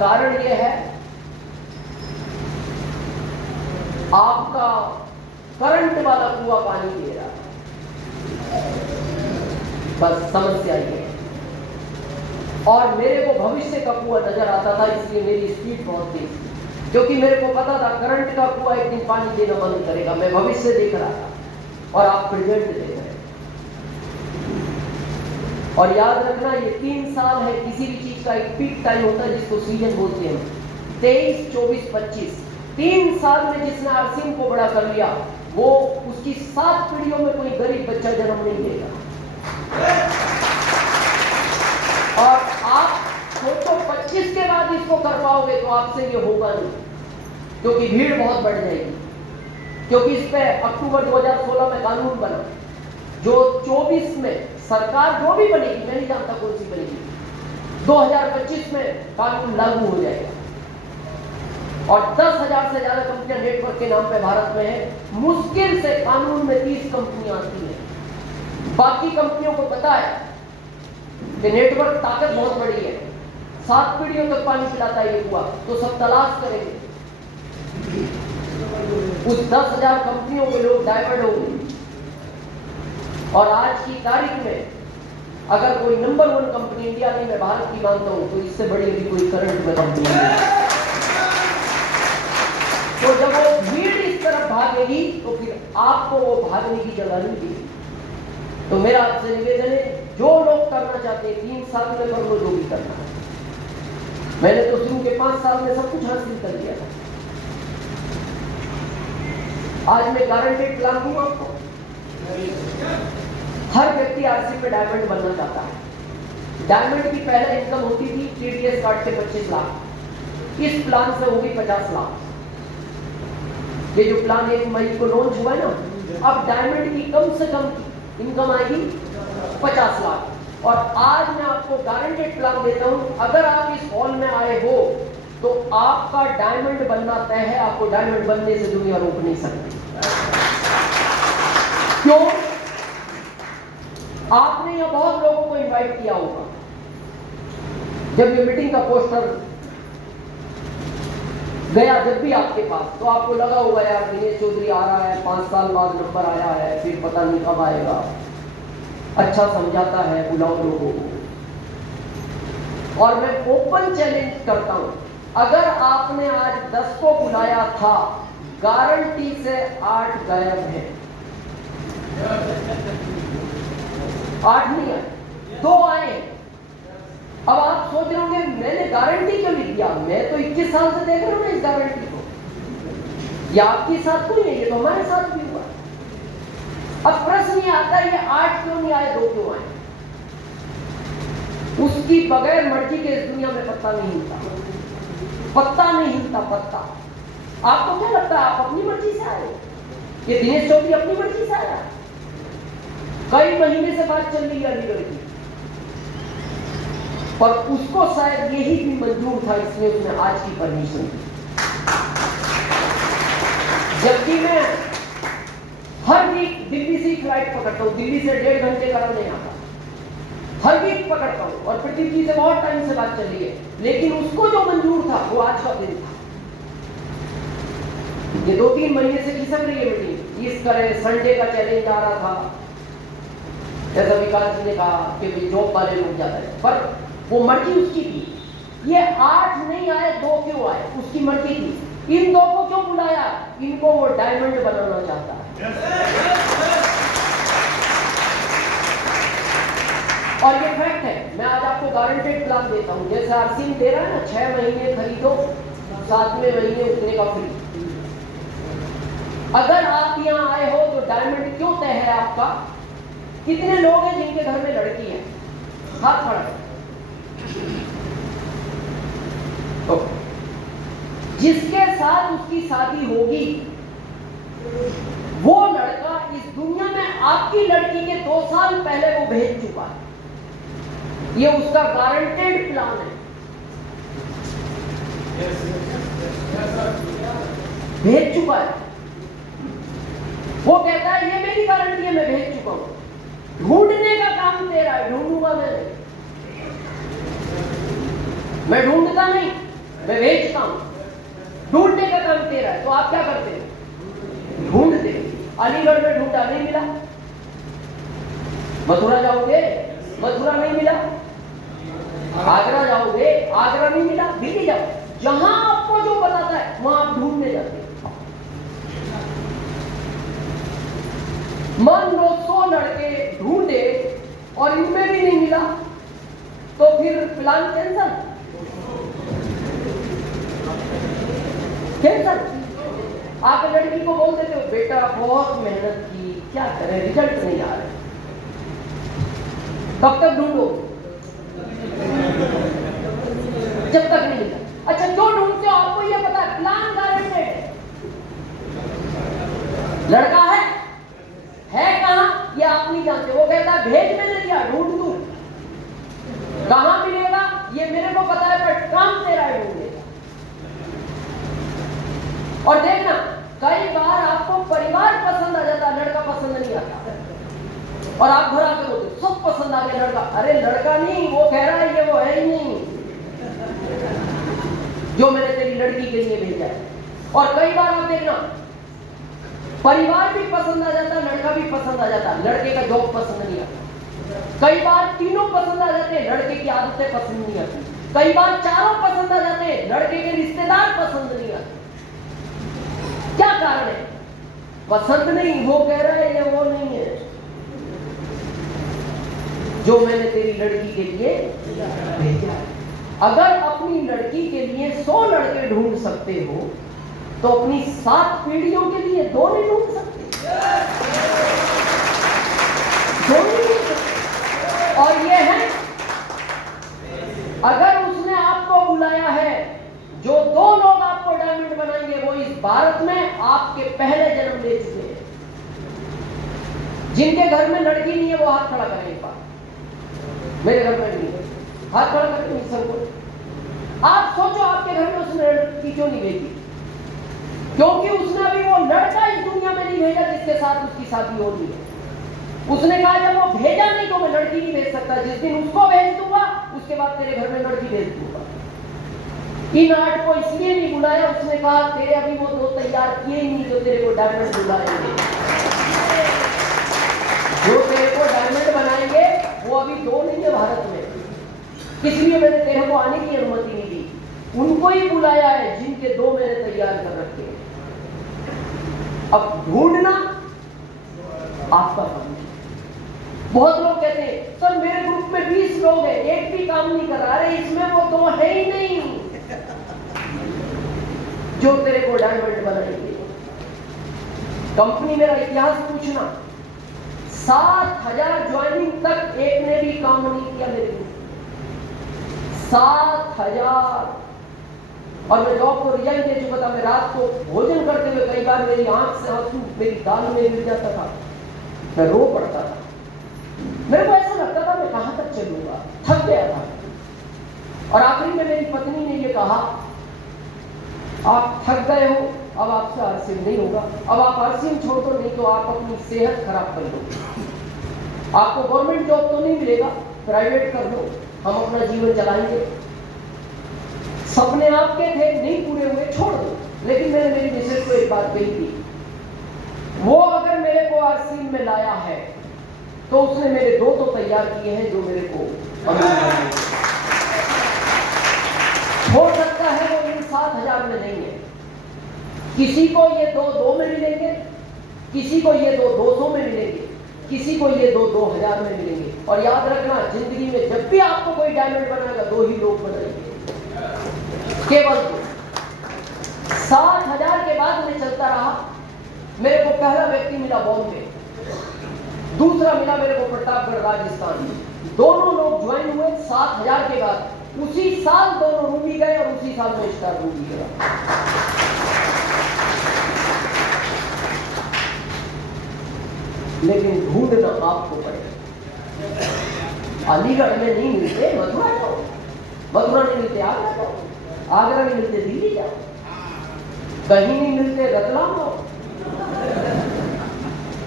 कारण यह है आपका करंट वाला कुआं पानी दे रहा है, बस समस्या ये है। और मेरे को भविष्य का कुआं नजर आता था, इसलिए मेरी स्पीड बहुत तेज थी, क्योंकि मेरे को पता था करंट का कुआं एक दिन पानी देना बंद करेगा। मैं भविष्य देख रहा था और आप प्रेजेंट देख रहे हैं। और याद रखना, ये 3 साल है, किसी भी चीज का एक पीक टाइम होता है जिसको सीजन बोलते हैं। 23, 24, 25 3 साल में जिसने आरसीएम को बड़ा कर लिया, वो उसकी 7 पीढ़ियों में कोई गरीब बच्चा जन्म नहीं लेगा। और आप सोचो 25 के बाद इसको कर पाओगे तो आपसे ये होगा नहीं, क्योंकि भीड़ बहुत बढ़ जाएगी। क्योंकि इस पे अक्टूबर 2016 में कानून बना, जो 24 में सरकार जो भी बनेगी, मैं नहीं जानता कौन सी बनेगी, 2025 में कानून लागू हो जाएगा। और 10,000 से ज्यादा कंपनियां नेटवर्क के नाम पे भारत में है। मुश्किल से कानून में 30 कंपनियां आती हैं। बाकी कंपनियों को पता है कि नेटवर्क ताकत बहुत बड़ी है, 7 पीढ़ियों तक पानी पिलाता है ये कुआं, तो सब तलाश करेंगे। उस 10,000 कंपनियों के लोग डाइवर्ट होंगे। और आज की तारीख में अगर कोई नंबर 1 कंपनी इंडिया में, मैं भारत की मानता हूं, तो इससे बड़ी अभी कोई करंट में कंपनी नहीं है। तो जब वो भीड़ इस तरफ भागेगी तो फिर आपको वो भागने की जगह नहीं देगी। तो मेरा आपसे निवेदन है, जो लोग करना चाहते हैं 3 साल में कर लो, जो भी करना है। मैंने तो शुरू के 5 साल में सब कुछ हासिल कर लिया था। आज मैं गारंटेड प्लान दूंगा आपको। हर व्यक्ति आरसी पे डायमंड बनना चाहता है। डायमंड की पहले इनकम होती थी टीडीएस काट के 25 लाख, इस प्लान से होगी 50 लाख। ये जो प्लान 1 मई को लॉन्च हुआ है ना, अब डायमंड की कम से कम इनकम आएगी 50 लाख। और आज मैं आपको गारंटेड प्लान देता हूं, अगर आप इस हॉल में आए हो तो आपका डायमंड बनना तय है। आपको डायमंड बनने से दुनिया रोक नहीं सकती। क्यों? आपने यहां बहुत लोगों को इनवाइट किया होगा। जब ये मीटिंग का पोस्टर गया जब भी आपके पास, तो आपको लगा होगा यार दिनेश चौधरी आ रहा है, 5 साल बाद नंबर आया है, फिर पता नहीं कब आएगा, अच्छा समझाता है, बुलाओ लोगों को। और मैं ओपन चैलेंज करता हूं, अगर आपने आज 10 को बुलाया था, गारंटी से 8 गायब है। 8 नहीं आए, 2 आए। अब आप सोच रहे होंगे मैंने गारंटी क्यों लिख दिया? मैं तो 21 साल से देख रहा हूं ना इस गारंटी को। ये आपके साथ तो नहीं है, ये तो हमारे साथ भी हुआ। अब प्रश्न ये आता है, ये 8 क्यों नहीं आए, 2 क्यों आए? उसकी बगैर मर्जी के इस दुनिया में पत्ता नहीं हिलता। पत्ता नहीं हिलता, पत्ता। आपको क्या लगता है आप अपनी मर्जी से आए? ये दिनेश चौधरी अपनी मर्जी से आया? कई महीने से बात चल रही है अलीगढ़ की, पर उसको शायद यही भी मंजूर था, इसलिए उसने आज की परमिशन दी। जबकि मैं हर वीक दिल्ली से फ्लाइट पकड़ता हूं, दिल्ली से 1.5 घंटे का नहीं आता, हर वीक पकड़ता हूं। और प्रदीप जी से बहुत टाइम से बात चल रही है, लेकिन उसको जो मंजूर था वो आज का दिन था। ये 2-3 महीने से खिसक रही है मीटिंग। इस तरह संडे का चैलेंज आ रहा था, जैसा विकास जी ने कहा कि जॉब वाले लोग जाते हैं, पर वो मर्जी उसकी थी। ये 8 नहीं आए, 2 क्यों आए, उसकी मर्जी थी। इन 2 को क्यों बुलाया? इनको वो डायमंड बनाना चाहता है। और ये फैक्ट है। मैं आज आपको गारंटेड प्लान देता हूं, जैसे आरसीएम दे रहा है ना, 6 महीने खरीदो, 7वें महीने उतने का फ्री। अगर आप यहां आए हो तो डायमंड क्यों तय है आपका? कितने लोग हैं जिनके घर में लड़की है? हाथ खड़ा है। तो जिसके साथ उसकी शादी होगी, वो लड़का इस दुनिया में आपकी लड़की के 2 साल पहले वो भेज चुका है। ये उसका गारंटेड प्लान है। भेज चुका है। वो कहता है ये मेरी गारंटी है, मैं भेज चुका हूं। ढूंढने का काम तेरा है, ढूंढूंगा मैं ढूंढता नहीं। मैं भेजता हूं, ढूंढने का काम तेरा है। तो आप क्या करते हो? ढूंढते। अलीगढ़ में ढूंढा, नहीं मिला। मथुरा जाओगे, मथुरा नहीं मिला। आगरा जाओगे, आगरा नहीं मिला। दिल्ली जाओ, जहां आपको जो बताता है वहां आप ढूंढने जाते हैं। मान लो 100 लड़के ढूंढे और इनमें भी नहीं मिला, तो फिर प्लान कैंसल। कैंसल। आप लड़की को बोल देते हो, बेटा बहुत मेहनत की, क्या करें, रिजल्ट नहीं आ रहे, कब तक ढूंढो? जब तक नहीं मिला। अच्छा, क्यों ढूंढते हो? आपको ये पता है प्लान गारंटेड है। लड़का है कहां ये आप नहीं जानते। वो कहता है भेज मैंने दिया, ढूंढ दूं, कहां मिलेगा ये मेरे को पता है, पर काम तेरा है ढूंढने का। और देखना, कई बार आपको परिवार पसंद आ जाता है, लड़का पसंद नहीं आता, और आप घर आकर बोलते सब पसंद आ गया लड़का। अरे लड़का नहीं, वो कह रहा है ये वो है ही नहीं जो मैंने तेरी लड़की के लिए भेजा है। और कई बार आप देखना, परिवार भी पसंद आ जाता है, लड़का भी पसंद आ जाता है, लड़के का जॉब पसंद नहीं आता। कई बार तीनों पसंद आ जाते हैं, लड़के की आदतें पसंद नहीं आती। कई बार चारों पसंद आ जाते हैं, लड़के के रिश्तेदार पसंद नहीं आते। क्या कारण है? पसंद नहीं, वो कह रहा है ये वो नहीं है जो मैंने तेरी लड़की के लिए भेजा है। अगर अपनी लड़की के लिए 100 लड़के ढूंढ सकते हो, तो अपनी 7 पीढ़ियों के लिए 2 नहीं ढूंढ सकते? 2 नहीं ढूंढ सकते। और ये है, अगर उसने आपको बुलाया है, जो 2 लोग आपको डायमंड बनाएंगे वो इस भारत में आपके पहले जन्म ले चुके हैं। जिनके घर में लड़की नहीं है वो हाथ खड़ा करें एक बार। मेरे घर में नहीं है, हाथ खड़ा करें। मिशन को आप सोचो, आपके घर में उसने लड़की क्यों नहीं भेजी? क्योंकि उसने अभी वो लड़का इस दुनिया में नहीं भेजा जिसके साथ उसकी शादी होनी है। उसने कहा जब वो भेजा नहीं तो मैं लड़की नहीं भेज सकता, जिस दिन उसको भेज दूंगा उसके बाद तेरे घर में लड़की भेज दूंगा। इन 8 को इसलिए नहीं बुलाया, उसने कहा तेरे अभी वो 2 तैयार किए ही नहीं जो तेरे को डायमंड बुलाएंगे। जो तेरे को डायमंड बनाएंगे वो अभी 2 नहीं है भारत में, इसलिए मैंने तेरे को आने की अनुमति नहीं दी। उनको ही बुलाया है जिनके 2 मैंने तैयार कर रखे हैं। अब ढूंढना आपका काम है। बहुत लोग कहते हैं सर मेरे ग्रुप में 20 लोग हैं, एक भी काम नहीं कर रहा। अरे इसमें वो 2 है ही नहीं जो तेरे को डायमंड बनाएंगे। कंपनी मेरा इतिहास पूछना, 7000 ज्वाइनिंग तक एक ने भी काम नहीं किया मेरे ग्रुप। 7000। और मैं जॉब को रिजाइन दे चुका था। मैं रात को भोजन करते हुए कई बार मेरी आंख से आंसू मेरी दाल में गिर जाता था, मैं रो पड़ता था। मेरे को ऐसा लगता था मैं कहां तक चलूंगा, थक गया था। और आखिरी में मेरी पत्नी ने ये कहा, आप थक गए हो, अब आपसे आरसीएम नहीं होगा। अब आप आरसीएम छोड़ दो, नहीं तो आप अपनी सेहत खराब कर लो। आपको गवर्नमेंट जॉब तो नहीं मिलेगा, प्राइवेट कर लो, हम अपना जीवन चलाएंगे। सपने आपके थे, नहीं पूरे हुए, छोड़ दो। लेकिन मैंने मेरी मिसेज को एक बात कही थी, वो अगर मेरे को आरसीएम में लाया है तो उसने मेरे 2 तो तैयार किए हैं जो मेरे को हो सकता है वो इन 7000 में नहीं है। किसी को ये 2 में मिलेंगे, किसी को ये 200 में मिलेंगे, किसी को ये 2000 में मिलेंगे। और याद रखना, जिंदगी में जब भी आपको कोई डायमंड बनाएगा 2 ही लोग बनाएंगे, केवल 2। 7000 के बाद मैं चलता रहा। मेरे को पहला व्यक्ति मिला बॉम्बे, दूसरा मिला मेरे को प्रतापगढ़ राजस्थान। दोनों लोग ज्वाइन हुए 7000 के बाद। उसी साल दोनों रूम भी गए और उसी साल में स्टार रूम भी गया। लेकिन ढूंढना आपको पड़ेगा। अलीगढ़ में नहीं मिलते, मथुरा जाओ। मथुरा नहीं मिलते, आगरा जाओ। आगरा नहीं मिलते, दिल्ली जाओ। कहीं नहीं मिलते, रतलाम जाओ।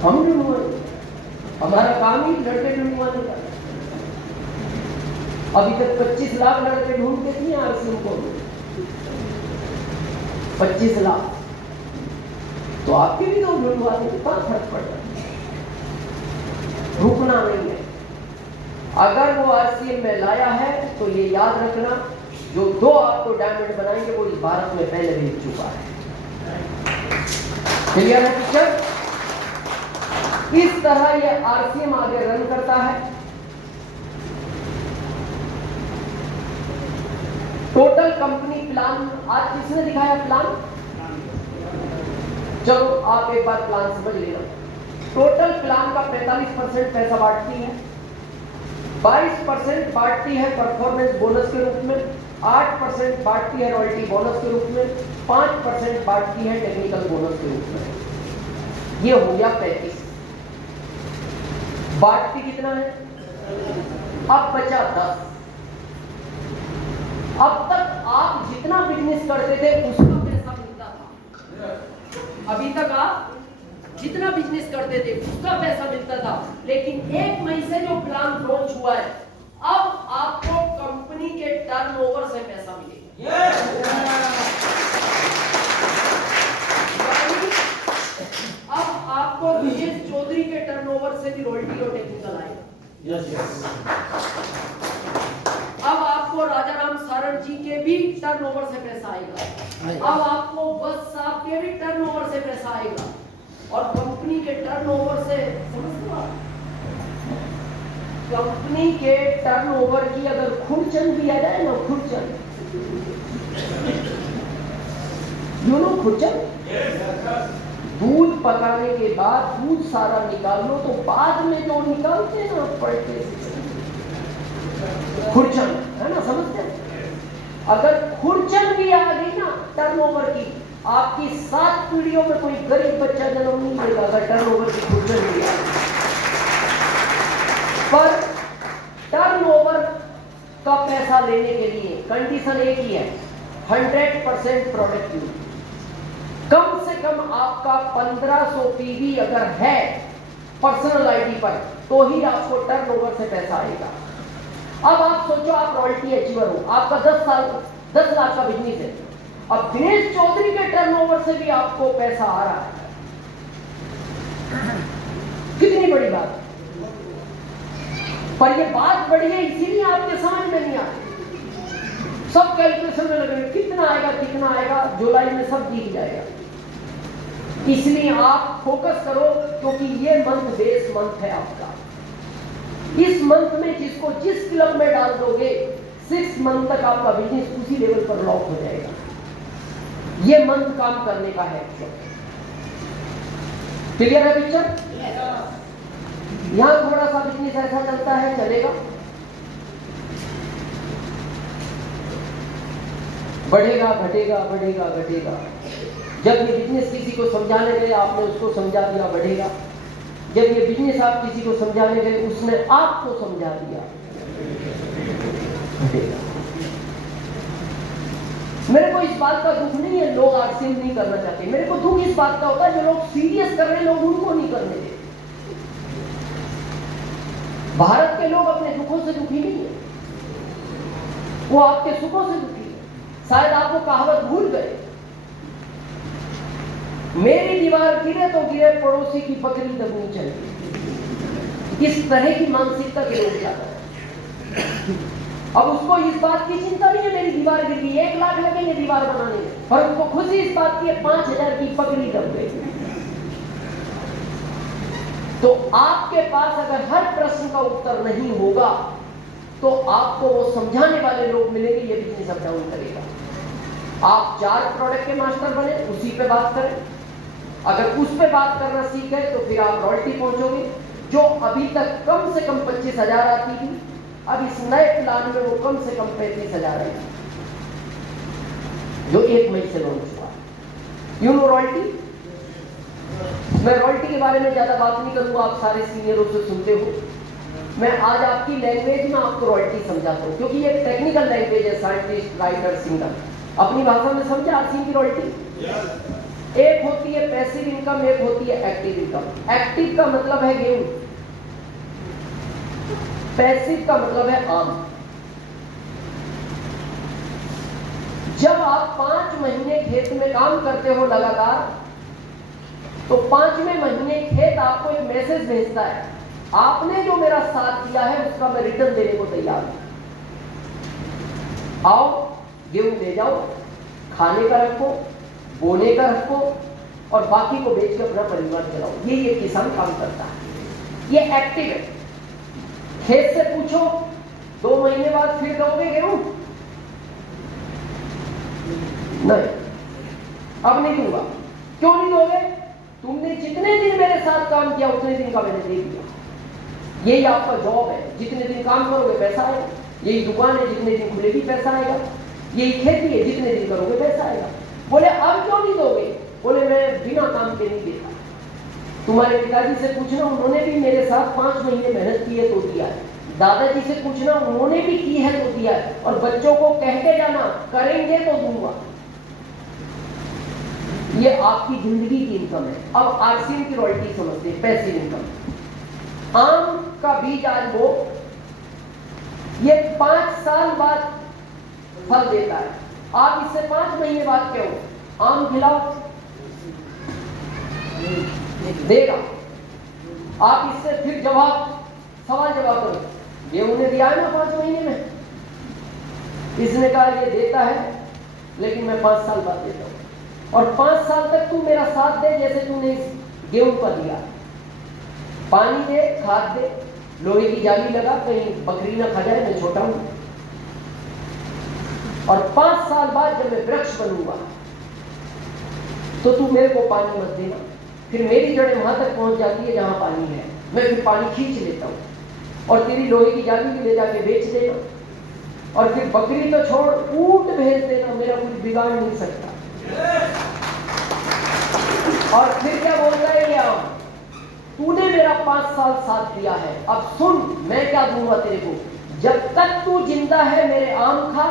हम ढूंढवाने, हमारा काम ही लड़के ढूंढवाने का। अभी तक 25 लाख लड़के ढूंढ के दिए आरसीएम को। 25 लाख, तो आपके भी तो ढूंढवा देंगे, कितना फर्क पड़ता है। रुकना नहीं है। अगर वो आरसीएम में लाया है तो ये याद रखना, जो 2 आपको डायमंड बनाएंगे वो इस भारत में पहले भेज चुका है। क्लियर है टीचर? इस तरह ये आरसीएम आगे रन करता है। टोटल कंपनी प्लान आज किसने दिखाया प्लान? चलो आप एक बार प्लान समझ लेना। टोटल प्लान का 45% पैसा बांटती है, 22% बांटती है परफॉर्मेंस बोनस के रूप में, 8% बांटती है रॉयल्टी बोनस के रूप में, 5% बांटती है टेक्निकल बोनस के रूप में। ये हो गया 35। बांटती कितना है? अब बचा 10। अब तक आप जितना बिजनेस करते थे उसका पैसा मिलता था। अभी तक आप जितना बिजनेस करते थे उसका पैसा मिलता था, लेकिन 1 मई से जो प्लान लॉन्च हुआ है, अब आपको कंपनी के टर्नओवर से पैसा मिलेगा। अब आपको विजेश चौधरी के टर्नओवर से भी रॉयल्टी और टेक्निकल आएगा। अब आपको राजाराम सारण जी के भी टर्नओवर से पैसा आएगा। अब आपको बस साहब के भी टर्नओवर से पैसा आएगा। और कंपनी के टर्नओवर से, कंपनी के टर्नओवर की अगर खुरचन भी आ जाए ना, खुरचन, यू नो खुरचन, दूध पकाने के बाद दूध सारा निकाल लो तो बाद में जो निकालते हैं ना पलटे से, खुरचन है ना, समझते हैं? अगर खुरचन भी आ गई ना टर्नओवर की, आपकी 7 पीढ़ियों में कोई गरीब बच्चा जन्म नहीं लेगा अगर टर्नओवर की खुरचन भी आ गई। पर टर्नओवर का पैसा लेने के लिए कंडीशन एक ही है, 100% प्रोडक्टिविटी। कम से कम आपका 1500 पीवी अगर है पर्सनल आईडी पर, तो ही आपको टर्नओवर से पैसा आएगा। अब आप सोचो, आप रॉयल्टी अचीवर हो, आपका 10 लाख का बिजनेस है, अब दिनेश चौधरी के टर्नओवर से भी आपको पैसा आ रहा है। कितनी बड़ी बात। पर ये बात बड़ी है इसीलिए आपके समझ में नहीं आती। सब कैलकुलेशन में लगे कितना आएगा, जुलाई में सब दिख जाएगा। इसलिए आप फोकस करो, क्योंकि ये मंथ बेस मंथ है आपका। इस मंथ में जिसको जिस क्लब में डाल दोगे, 6 मंथ तक आपका बिजनेस उसी लेवल पर लॉक हो जाएगा। ये मंथ काम करने का है। क्लियर है पिक्चर? यहां थोड़ा सा बिजनेस ऐसा चलता है, चलेगा, बढ़ेगा, घटेगा, बढ़ेगा, घटेगा। जब ये बिजनेस किसी को समझाने गए, आपने उसको समझा दिया, बढ़ेगा। जब ये बिजनेस आप किसी को समझाने गए, उसने आपको समझा दिया, घटेगा। मेरे को इस बात का दुख नहीं है लोग आरसीएम नहीं करना चाहते, मेरे को दुख इस बात का होता है जो लोग सीरियस कर रहे हैं, लोग उनको नहीं करने देते। भारत के लोग अपने दुखों से दुखी नहीं है, वो आपके सुखों से दुखी है। शायद आप वो कहावत भूल गए, मेरी दीवार गिरे तो गिरे, पड़ोसी की बकरी दबनी चाहिए। इस तरह की मानसिकता के लोग ज्यादा है। अब उसको इस बात की चिंता नहीं है मेरी दीवार गिर गई, 1 लाख लगेंगे दीवार बनाने में, पर उनको खुशी इस बात की 5000 की बकरी दब गई। तो आपके पास अगर हर प्रश्न का उत्तर नहीं होगा, तो आपको वो समझाने वाले लोग मिलेंगे, ये बिजनेस अप डाउन करेगा। आप 4 प्रोडक्ट के मास्टर बने, उसी पे बात करें। अगर उस पे बात करना सीख गए तो फिर आप रॉयल्टी पहुंचोगे, जो अभी तक कम से कम 25,000 आती थी, अब इस नए प्लान में वो कम से कम 35,000 आएगी, जो 1 मई से लॉन्च हुआ। You know royalty? मैं रॉयल्टी के बारे में ज्यादा बात नहीं करूंगा, आप सारे सीनियरों से सुनते हो। मैं आज आपकी लैंग्वेज में आपको रॉयल्टी समझाता हूँ, क्योंकि ये टेक्निकल लैंग्वेज है। साइंटिस्ट, राइटर, सिंगर अपनी भाषा में समझे आरसीएम की रॉयल्टी। एक होती है पैसिव इनकम, एक होती है एक्टिव इनकम। एक्टिव का मतलब है गेम, पैसिव का मतलब है आम। जब आप 5 महीने खेत में काम करते हो लगातार, तो 5वें महीने खेत आपको एक मैसेज भेजता है, आपने जो मेरा साथ दिया है उसका मैं रिटर्न देने को तैयार हूं। आओ गेहूं ले जाओ, खाने का रखो, बोने का रखो और बाकी को बेच कर अपना परिवार चलाओ। ये किसान काम करता है, ये एक्टिव है। खेत से पूछो 2 महीने बाद फिर दोगे गेहूं? नहीं, अब नहीं दूंगा। क्यों नहीं दोगे? तुमने जितने दिन मेरे साथ काम किया उतने दिन का मैंने दे दिया। यही आपका जॉब है, जितने दिन काम करोगे पैसा आएगा। यही दुकान है, जितने दिन खुलेगी पैसा आएगा। यही खेती है, जितने दिन करोगे पैसा आएगा। बोले अब क्यों नहीं दोगे? बोले मैं बिना काम के नहीं देता। तुम्हारे पिताजी से पूछना, उन्होंने भी मेरे साथ 5 महीने मेहनत की है तो दिया है। दादाजी से पूछना, उन्होंने भी की है तो दिया है। और बच्चों को कह के जाना, करेंगे तो दूंगा। ये आपकी जिंदगी की इनकम है। अब आरसीएम की रॉयल्टी समझते हैं, पैसिव इनकम। आम का बीज आज वो, ये 5 साल बाद फल देता है। आप इससे 5 महीने बाद कहो आम खिलाओ, देगा। आप इससे फिर सवाल जवाब करो, ये उन्हें दिया है ना 5 महीने में। इसने कहा ये देता है लेकिन मैं 5 साल बाद देता हूं, और 5 साल तक तू मेरा साथ दे जैसे तूने इस गेहूं का दिया। पानी दे, खाद दे, लोहे की जाली लगा, कहीं बकरी ना खा जाए, मैं छोटा हूं। और 5 साल बाद जब मैं वृक्ष बनूंगा तो तू मेरे को पानी मत देना। फिर मेरी जड़ें वहां तक पहुंच जाती है जहां पानी है, मैं फिर पानी खींच लेता हूं, और तेरी लोहे की जाली भी ले जाके बेच देना। और फिर बकरी तो छोड़, ऊंट भेज देना, मेरा कुछ बिगाड़ नहीं सकता। और फिर क्या बोलता है ये आम, तूने मेरा 5 साल साथ दिया है, अब सुन मैं क्या दूंगा तेरे को। जब तक तू जिंदा है मेरे आम खा,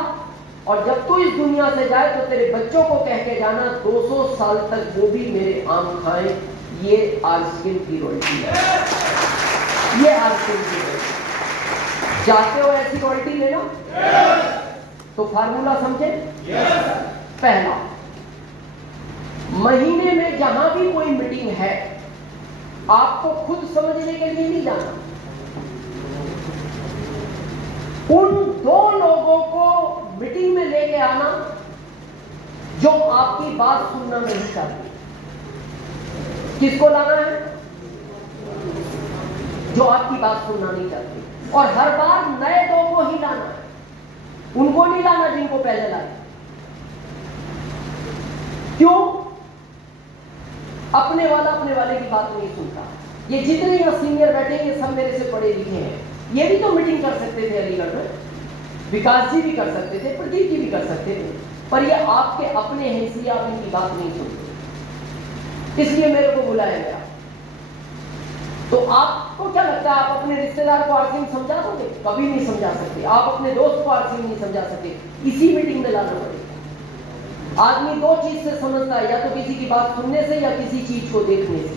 और जब तू इस दुनिया से जाए तो तेरे बच्चों को कह के जाना 200 साल तक वो भी मेरे आम खाएं। ये आरसीएम की रॉयल्टी है, ये आरसीएम की रॉयल्टी। चाहते हो ऐसी रॉयल्टी लेना? तो फार्मूला समझे? पहला, महीने में जहां भी कोई मीटिंग है आपको खुद समझने के लिए नहीं जाना। उन 2 लोगों को मीटिंग में लेके आना जो आपकी बात सुनना नहीं चाहते। किसको लाना है? जो आपकी बात सुनना नहीं चाहते। और हर बार नए 2 को ही लाना है, उनको नहीं लाना जिनको पहले लाए। क्यों? अपने वाले की बात नहीं सुनता। ये जितने यहाँ सीनियर बैठे हैं ये सब मेरे से पढ़े लिखे हैं। ये भी तो मीटिंग कर सकते थे अलीगढ़ में, विकास जी भी कर सकते थे, प्रदीप जी भी कर सकते थे, पर ये आपके अपने हैं इसलिए आप इनकी बात नहीं सुनते, इसलिए मेरे को बुलाया गया। तो आपको क्या लगता है आप अपने रिश्तेदार को आरसीएम समझा दोगे? कभी नहीं समझा सकते। आप अपने दोस्त को आरसीएम नहीं समझा सकते, इसी मीटिंग में लाना पड़ेगा। आदमी 2 चीज से समझता है, या तो किसी की बात सुनने से या किसी चीज को देखने से।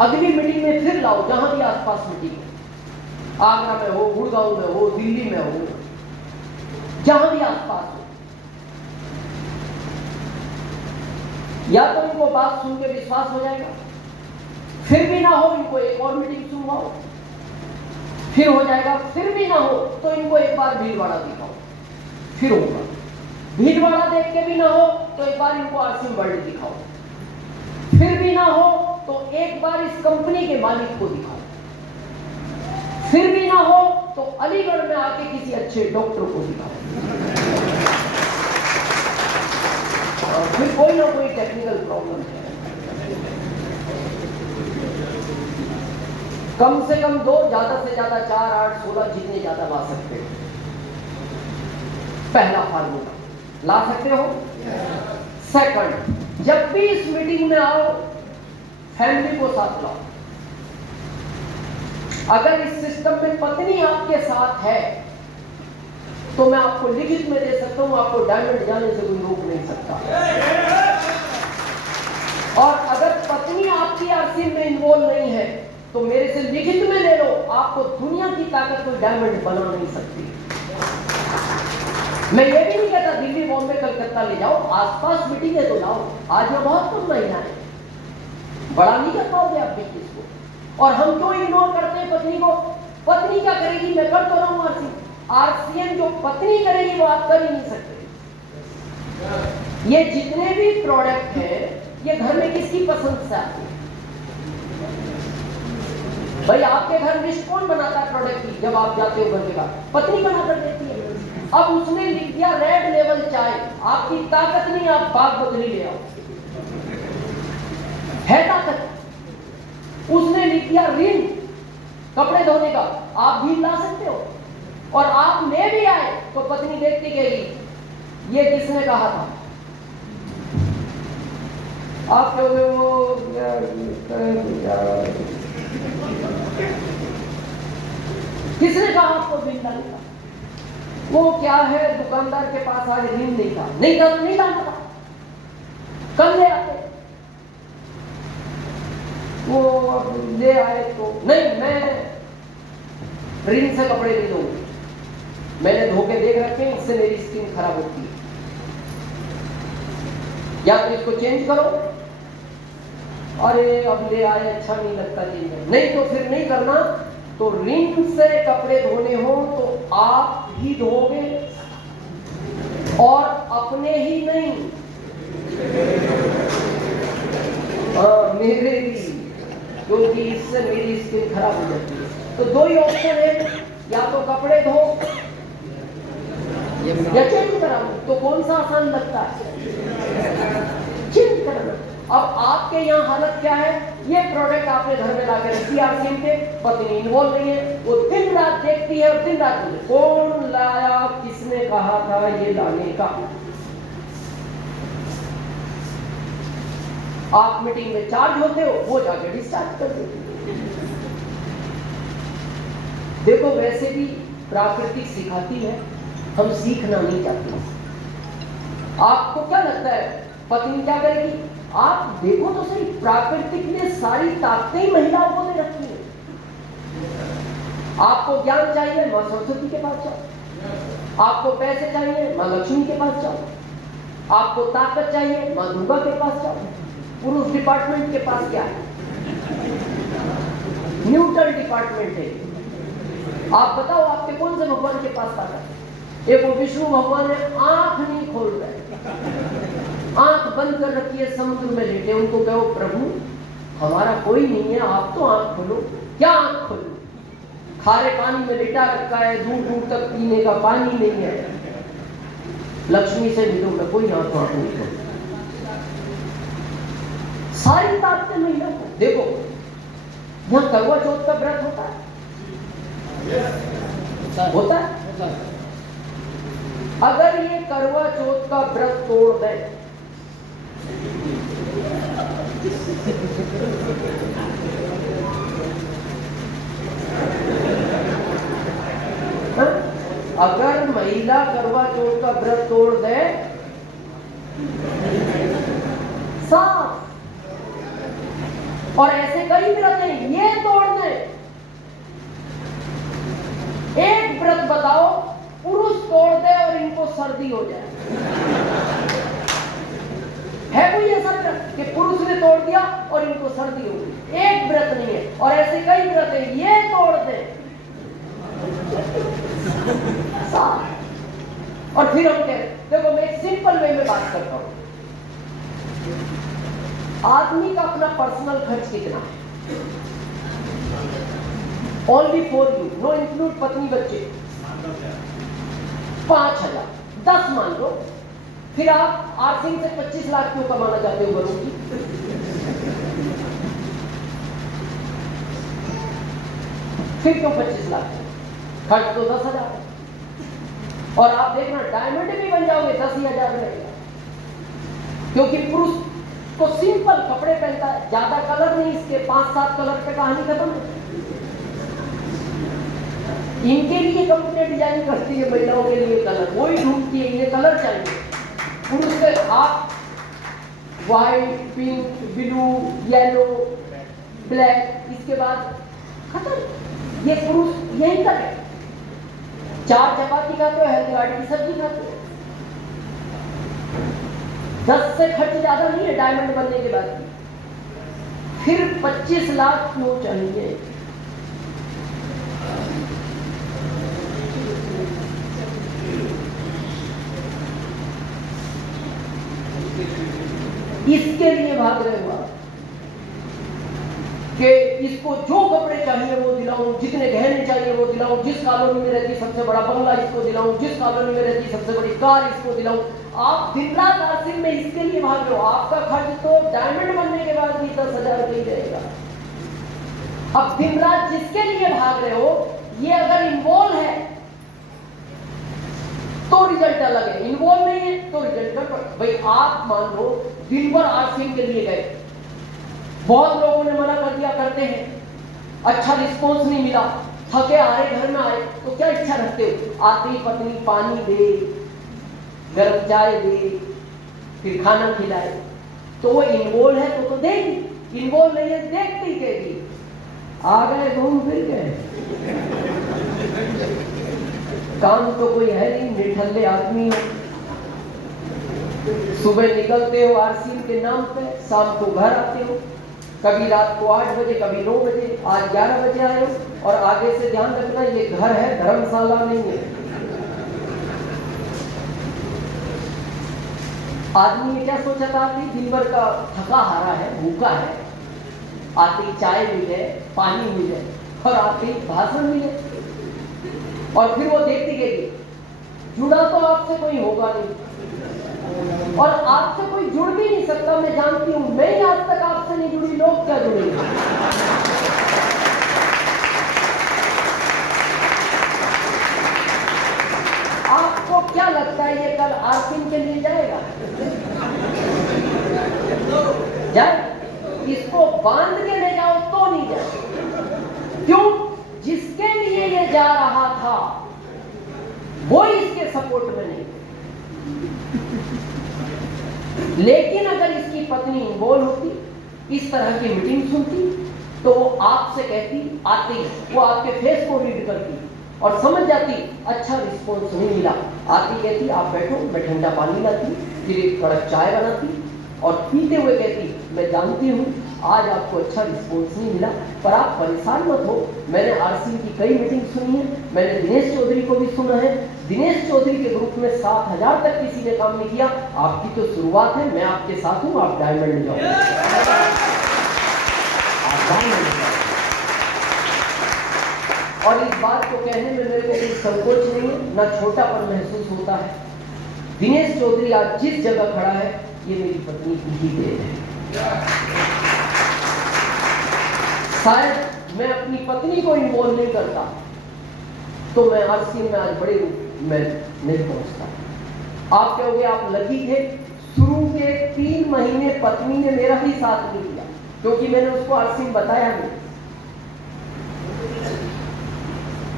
अगली मीटिंग में फिर लाओ, जहां भी आसपास मीटिंग है, आगरा में हो, गुड़गांव में हो, दिल्ली में हो, जहां भी आसपास हो, या तो इनको बात सुन के विश्वास हो जाएगा, फिर भी ना हो इनको एक और मीटिंग सुनवाओ, फिर हो जाएगा, फिर भी ना हो तो इनको एक बार भीलवाड़ा दिखाओ, फिर होगा। भीलवाड़ा देख के भी ना हो तो एक बार इनको आरसीएम वर्ल्ड दिखाओ, फिर भी ना हो तो एक बार इस कंपनी के मालिक को दिखाओ, फिर भी ना हो तो अलीगढ़ में आके किसी अच्छे डॉक्टर को दिखाओ, और फिर कोई ना कोई टेक्निकल प्रॉब्लम है। कम से कम 2, ज्यादा से ज्यादा 4, 8, 16 जितने ज्यादा ला सकते हो। पहला फार्मूला ला सकते हो। सेकंड, जब भी इस मीटिंग में आओ फैमिली को साथ लाओ। अगर इस सिस्टम में पत्नी आपके साथ है तो मैं आपको लिखित में दे सकता हूं, आपको डायमंड जाने से कोई रोक नहीं सकता। और अगर पत्नी आपकी आरसीएम में इन्वॉल्व नहीं है तो मेरे से लिखित में ले लो, आपको दुनिया की ताकत कोई डायमंड बना नहीं सकती। मैं ये भी नहीं कहता दिल्ली, बॉम्बे, कलकत्ता ले जाओ, आसपास मीटिंग है तो लाओ। आज में बहुत कुछ महिला है, बड़ा नहीं कर पाओगे आप बिजनेस को। और हम क्यों इग्नोर करते हैं पत्नी को? पत्नी क्या करेगी? मैं कर तो रहा हूं आरसीएम जो पत्नी करेगी वो आप कर ही नहीं सकते। ये जितने भी प्रोडक्ट हैं ये घर में किसकी पसंद से आते हैं? भाई आपके घर लिस्ट कौन बनाता है प्रोडक्ट की? जब आप जाते हो घर के बाहर, पत्नी बना कर देती है। अब उसने लिख दिया रेड लेवल चाय, आपकी ताकत नहीं, आप बाग बकरी ले आओ, है ताकत। उसने लिख दिया रिन कपड़े धोने का, आप भी ला सकते हो। और आप ले भी आए तो पत्नी देखती कहेगी ये किसने कहा था? आप कहोगे वो किसने कहा आपको बिल डालने का? वो क्या है, दुकानदार के पास आज ऋण नहीं था, नहीं था तो नहीं डालना था, कल ले आते। वो ले आए तो नहीं, मैं ऋण से कपड़े नहीं दूंगी, मैंने धोके देख रखे हैं, इससे मेरी स्किन खराब होती है, या तो इसको चेंज करो। अरे अब ले आए, अच्छा नहीं लगता चेंज, नहीं तो फिर नहीं करना। तो रिन से कपड़े धोने हो तो आप ही धोगे, और अपने ही नहीं, मेरे भी, क्योंकि इससे मेरी स्किन खराब हो जाती है। तो दो ही ऑप्शन है, या तो कपड़े धो या चेंज कराओ। तो कौन सा आसान लगता है? चेंज करना। अब आपके यहाँ हालत क्या है? ये प्रोडक्ट आपने घर में लाकर रखी, आरसीएम के, पत्नी इन्वॉल्व नहीं है, वो दिन रात देखती है, और दिन रात कौन लाया, किसने कहा था ये लाने का। आप मीटिंग में चार्ज होते हो, वो जाके डिस्चार्ज कर देती है। देखो वैसे भी प्राकृतिक सिखाती है, हम सीखना नहीं चाहते। आपको क्या लगता है पत्नी क्या करेगी? आप देखो तो सही, प्राकृतिक ने सारी ताकतें ही महिलाओं को दे रखी है। आपको ज्ञान चाहिए, मां सरस्वती के पास जाओ। आपको पैसे चाहिए, मां लक्ष्मी के पास जाओ। आपको ताकत चाहिए, मां दुर्गा के पास जाओ। पुरुष डिपार्टमेंट के पास क्या है? न्यूट्रल डिपार्टमेंट है। आप बताओ आपके कौन से भगवान के पास ताकत है? एक वो विष्णु भगवान है, आंख नहीं खोल रहे, आंख बंद कर रखी है, समुद्र में लेटे। उनको कहो प्रभु हमारा कोई नहीं है, आप तो आंख खोलो। क्या आंख खोलो? खारे पानी में लिटा रखा है, दूर दूर तक पीने का पानी नहीं है। लक्ष्मी से मिलो, मैं कोई ना तो आंख नहीं खोलो। सारी ताकतें महिला को। देखो यहाँ करवा चौथ का व्रत होता है, होता है। अगर ये करवा चौथ का व्रत तोड़ दे, अगर महिला करवा चौथ का व्रत तोड़ दे, साफ। और ऐसे कई व्रत हैं, ये तोड़ दे। एक व्रत बताओ पुरुष तोड़ दे और इनको सर्दी हो जाए। है कोई ऐसा व्रत कि पुरुष ने तोड़ दिया और इनको सर्दी हो गई? एक व्रत नहीं है। और ऐसे कई व्रत है, ये तोड़ दे, और फिर हम कह, देखो मैं एक सिंपल वे में बात करता हूं। आदमी का अपना पर्सनल खर्च कितना है? Only for you, know include पत्नी बच्चे, 5,000, 10 मान लो। फिर आप आरसिंह से 25 लाख क्यों कमाना चाहते हो घरों की? फिर क्यों 25 लाख? खर्च तो 10,000 है। और आप देखना डायमंड भी बन जाओगे 10,000 लगेगा, क्योंकि पुरुष तो सिंपल कपड़े पहनता है, ज्यादा कलर नहीं, इसके 5-7 कलर पे कहानी खत्म है। इनके लिए कंपनी डिजाइन करती है महिलाओं के लिए कलर, वही ढूंढती है, ये कलर चाहिए। पुरुष के आप white, pink, blue, yellow, black, इसके बाद खत्म। ये पुरुष यही तक है। 4 चपाती खाते हो, हेल्थ गार्ड की सब्जी खाते हो, 10 से खर्च ज्यादा नहीं है डायमंड बनने के बाद। फिर 25 लाख क्यों चाहिए? इसके लिए भाग रहे हो आप कि इसको जो कपड़े चाहिए वो दिलाऊं, जितने गहने चाहिए वो दिलाऊं, जिस कॉलोनी में रहती सबसे बड़ा बंगला इसको दिलाऊं, जिस कॉलोनी में रहती सबसे बड़ी कार इसको दिलाऊं। आप दिन रात आसिम में इसके लिए भाग रहे हो। आपका खर्च तो डायमंड बनने के बाद भी 10,000 नहीं रहेगा। अब दिन रात जिसके लिए भाग रहे हो, ये अगर इन्वॉल्व है तो रिजल्ट अलग है, इन्वॉल्व नहीं है तो रिजल्ट का। भाई आप मान लो दिन भर आसिम के लिए गए, बहुत लोगों ने मना कर दिया करते हैं, अच्छा रिस्पॉन्स नहीं मिला, थके आ रहे घर में आए, तो क्या इच्छा रखते हो? आती पत्नी पानी दे, गर्म चाय दे, फिर खाना खिलाए। तो वो इन्वॉल्व है तो देगी, इन्वॉल्व नहीं है देखती कहेगी आ गए घूम फिर गए, काम तो कोई है नहीं, निठल्ले आदमी हो। सुबह निकलते हो आरसीएम के नाम पे, शाम को घर आते हो, कभी रात को 8 बजे, कभी 9 बजे, आज 11 बजे आए हो। और आगे से ध्यान रखना ये घर है, धर्मशाला नहीं है। आदमी ने क्या सोचा था कि दिन भर का थका हारा है, भूखा है, आती चाय मिले, पानी मिले और आती भाषण मिले। और फिर वो देखती गई जुड़ा तो आपसे कोई होगा नहीं और आपसे कोई जुड़ भी नहीं सकता। मैं जानती हूं, मैं ही आज तक आपसे नहीं जुड़ी, लोग क्या जुड़ेंगे? आपको क्या लगता है ये कल आसिम के लिए जाएगा? जाए? इसको बांध के ले जाओ तो नहीं जाए। क्यों? जिसके लिए ये जा रहा था वो इसके सपोर्ट में नहीं। लेकिन अगर इसकी पत्नी इन्वॉल्व होती, इस तरह की मीटिंग सुनती, तो वो आपसे कहती, आती, वो आपके फेस को रीड करती और समझ जाती अच्छा रिस्पॉन्स नहीं मिला। आती कहती आप बैठो, मैं ठंडा पानी लाती, फिर एक कड़क चाय बनाती और पीते हुए कहती मैं जानती हूँ आज आपको अच्छा रिस्पॉन्स नहीं मिला, पर आप परेशान मत हो। मैंने आरसीएम की कई मीटिंग सुनी है, मैंने दिनेश चौधरी को भी सुना है। दिनेश चौधरी के ग्रुप में 7,000 तक किसी ने काम नहीं किया। आपकी तो शुरुआत है, मैं आपके साथ हूं, आप डायमंड जाओ। और इस बात को कहने में मेरे को कोई संकोच नहीं है, ना छोटापन महसूस होता है। दिनेश चौधरी आज जिस जगह खड़ा है ये मेरी पत्नी की ही देन है। शायद मैं अपनी पत्नी को इन्वॉल्व नहीं करता तो मैं आरसीएम में आज बड़े रूप में नहीं पहुंचता। आप कहोगे आप लकी थे, शुरू के 3 महीने पत्नी ने मेरा ही साथ नहीं दिया क्योंकि मैंने उसको आरसीएम बताया नहीं।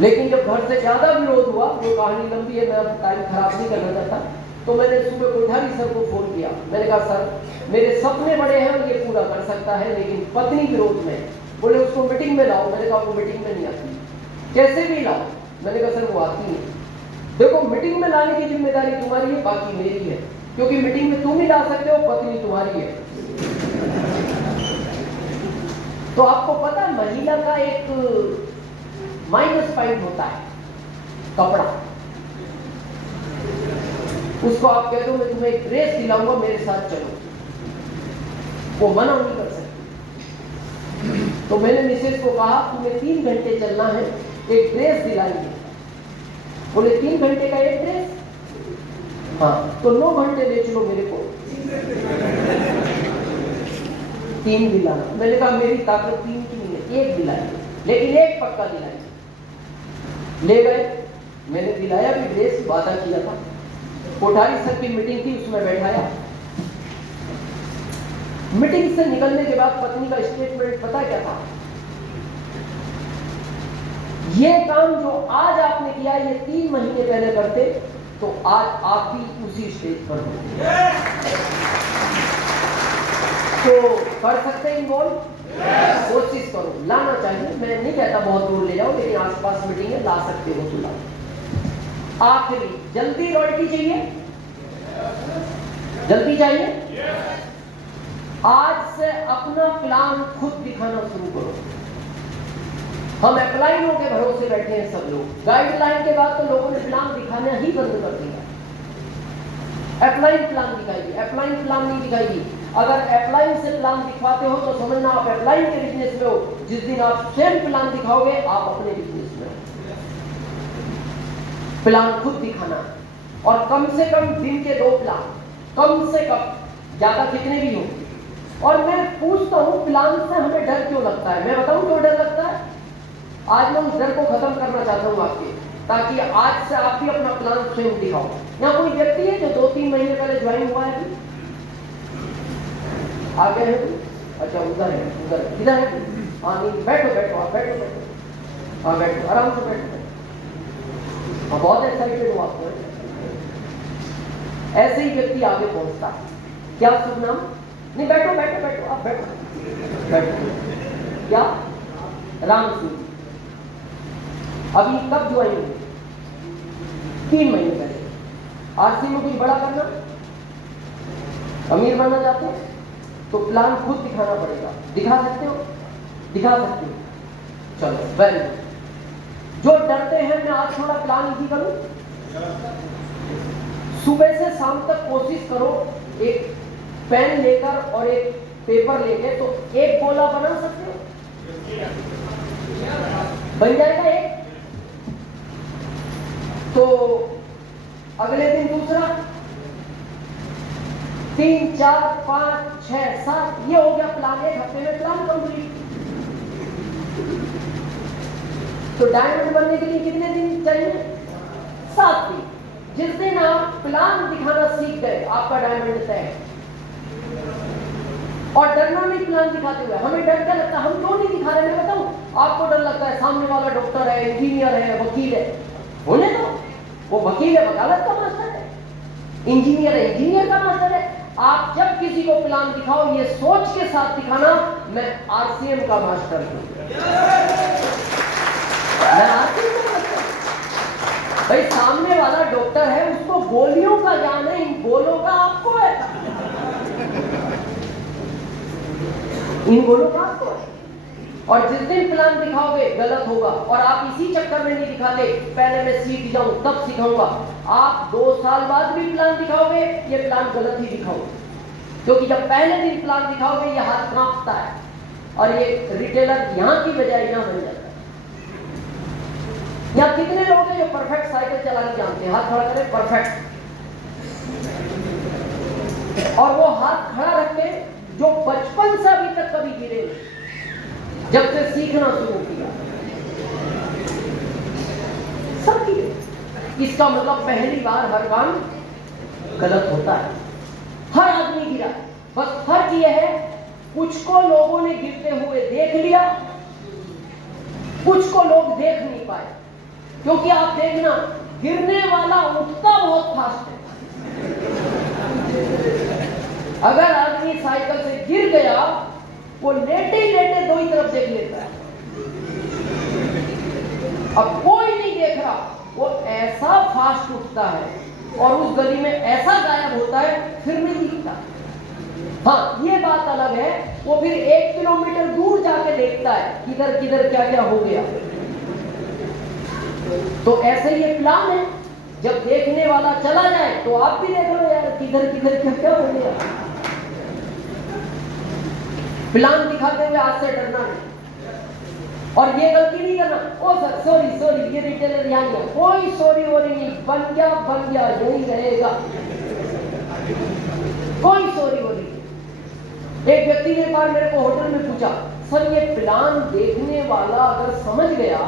लेकिन जब घर से ज्यादा विरोध हुआ, वो कहानी लंबी है, मैं अब टाइम खराब नहीं करना चाहता, तो मैंने सुबह कोठारी सर को फोन किया। मैंने कहा सर मेरे सपने बड़े हैं और ये पूरा कर सकता है, लेकिन पत्नी विरोध में। बोले उसको मीटिंग में लाओ। मैंने कहा वो मीटिंग में नहीं आती। कैसे भी लाओ? मैंने कहा सर वो आती नहीं। देखो मीटिंग में लाने की जिम्मेदारी तुम्हारी है, बाकी मेरी है, क्योंकि मीटिंग में तुम ही ला सकते हो, पत्नी तुम्हारी है। तो आपको पता है महिला का एक माइनस पॉइंट होता है कपड़ा। उसको आप कह दो मैं तुम्हें एक ड्रेस दिलाऊंगा, मेरे साथ चलो, वो मना नहीं कर सकती। तो मैंने मिसेज को कहा तुम्हें 3 घंटे चलना है, एक ड्रेस दिलाएंगे। बोले 3 घंटे का एक ड्रेस? हाँ, तो 9 घंटे ले चलो मेरे को, 3 दिलाना। मैंने कहा मेरी ताकत 3 की नहीं है, 1 दिलाएंगे, लेकिन 1 पक्का दिलाएंगे। ले गए, मैंने दिलाया भी ड्रेस, वादा किया था। कोठारी सर की मीटिंग थी, उसमें बैठाया। मीटिंग से निकलने के बाद पत्नी का स्टेटमेंट पता क्या था? ये काम जो आज आपने किया, ये 3 महीने पहले करते तो आज आप भी उसी स्टेज पर होते। तो कर सकते हैं इन्वॉल्व, कोशिश करो, लाना चाहिए। मैं नहीं कहता बहुत दूर ले जाओ, लेकिन आसपास मीटिंग है, ला सकते हो तो लाओ। आखिरी, जल्दी रॉयल्टी चाहिए? जल्दी चाहिए? आज से अपना प्लान खुद दिखाना शुरू करो। हम अप्लाइनों के भरोसे बैठे हैं सब लोग। गाइडलाइन के बाद तो लोगों ने प्लान दिखाना ही बंद कर दिया। अप्लाइन प्लान दिखाएगी, अप्लाइन प्लान नहीं दिखाएगी। अगर अप्लाइन से प्लान दिखवाते हो तो समझना आप अप्लाइन के बिजनेस में हो। जिस दिन आप सेम प्लान दिखाओगे आप अपने बिजनेस में हो। प्लान खुद दिखाना और कम से कम दिन के 2 प्लान, कम से कम, ज्यादा कितने भी हो। और मैं पूछता हूं प्लान से हमें डर क्यों लगता है? मैं बताऊं क्यों डर लगता है? आज मैं उस डर को खत्म करना चाहता हूं आपके, ताकि आज से आप भी अपना प्लान स्वयं दिखाओ। यहाँ कोई व्यक्ति है जो 2-3 महीने पहले ज्वाइन हुआ है? आ गए हैं? अच्छा उधर है, उधर किधर है? हाँ नहीं, बैठो बैठो, आप बैठो बैठो, हाँ बैठो, आराम से बैठो। हाँ बहुत एक्साइटेड हो आपको। ऐसे ही व्यक्ति आगे पहुंचता है। क्या शुभ नाम? नहीं बैठो बैठो बैठो, आप बैठो बैठो। क्या? राम सिंह। अभी कब ज्वाइन हुए? 3 महीने पहले। आरसी में कुछ बड़ा करना, अमीर बनना चाहते हो तो प्लान खुद दिखाना पड़ेगा। दिखा सकते हो? दिखा सकते हो, चलो वेरी गुड। जो डरते हैं मैं आज थोड़ा प्लान इजी करूं। सुबह से शाम तक कोशिश करो एक पेन लेकर और एक पेपर लेके तो एक गोला बना सकते हो? बन जाएगा एक। तो अगले दिन दूसरा, 3, 4, 5, 6, 7, ये हो गया प्लान। 1 हफ्ते में प्लान कंप्लीट। तो डायमंड बनने के लिए कितने दिन चाहिए? 7 दिन। जिस दिन आप प्लान दिखाना सीख गए आपका डायमंड तय है। और डरना नहीं प्लान दिखाते हुए। हमें डर क्या लगता है? हम क्यों नहीं दिखा रहे? मैं बताऊं, आपको डर लगता है सामने वाला डॉक्टर है, इंजीनियर है, वकील है। होने दो, वो वकील है, वकालत का मास्टर है, इंजीनियर है, इंजीनियर का मास्टर है। आप जब किसी को प्लान दिखाओ ये सोच के साथ दिखाना मैं आरसीएम का मास्टर हूं। मैं आरसीएम का मास्टर। भाई सामने वाला डॉक्टर है, उसको गोलियों का ज्ञान है, इन गोलों का आपको है, इन गोलों का आपको है। और जिस दिन प्लान दिखाओगे गलत होगा। और आप इसी चक्कर में नहीं दिखाते पहले मैं सीख जाऊं तब सिखाऊंगा। आप 2 साल बाद भी प्लान दिखाओगे ये प्लान गलत ही दिखाओगे। क्योंकि जब पहले दिन प्लान दिखाओगे ये हाथ कांपता है और ये रिटेलर यहां की बजाय यहां बन जाता है। यहां कितने लोग हैं जो परफेक्ट साइकिल चलाने जानते हैं? हाथ खड़ा करें, परफेक्ट। और वो हाथ खड़ा रख के जो बचपन से अभी तक कभी गिरे नहीं, जब से सीखना शुरू किया सब गिरे। इसका मतलब पहली बार हर काम गलत होता है। हर आदमी गिरा, बस फर्क यह है कुछ को लोगों ने गिरते हुए देख लिया, कुछ को लोग देख नहीं पाए। क्योंकि आप देखना गिरने वाला उठता बहुत फास्ट है। अगर आदमी साइकिल से गिर गया वो लेटे ही लेटे दो ही तरफ देख लेता है। अब कोई नहीं देख रहा, वो ऐसा फास्ट उठता है और उस गली में ऐसा गायब होता है फिर नहीं दिखता। हाँ ये बात अलग है, वो फिर 1 किलोमीटर दूर जाके देखता है किधर किधर क्या क्या हो गया। तो ऐसे ही ये प्लान है, जब देखने वाला चला जाए तो आप भी देख लो यार किधर किधर क्या क्या हो गया। प्लान दिखाते हुए आज से डरना नहीं। और ये गलती नहीं करना, ओ सर सॉरी सॉरी ये रिटेलर यहाँ है, कोई सॉरी वोरी नहीं, बन गया यही रहेगा, कोई सॉरी वोरी नहीं। एक व्यक्ति ने एक बार मेरे को होटल में पूछा, सर ये प्लान देखने वाला अगर समझ गया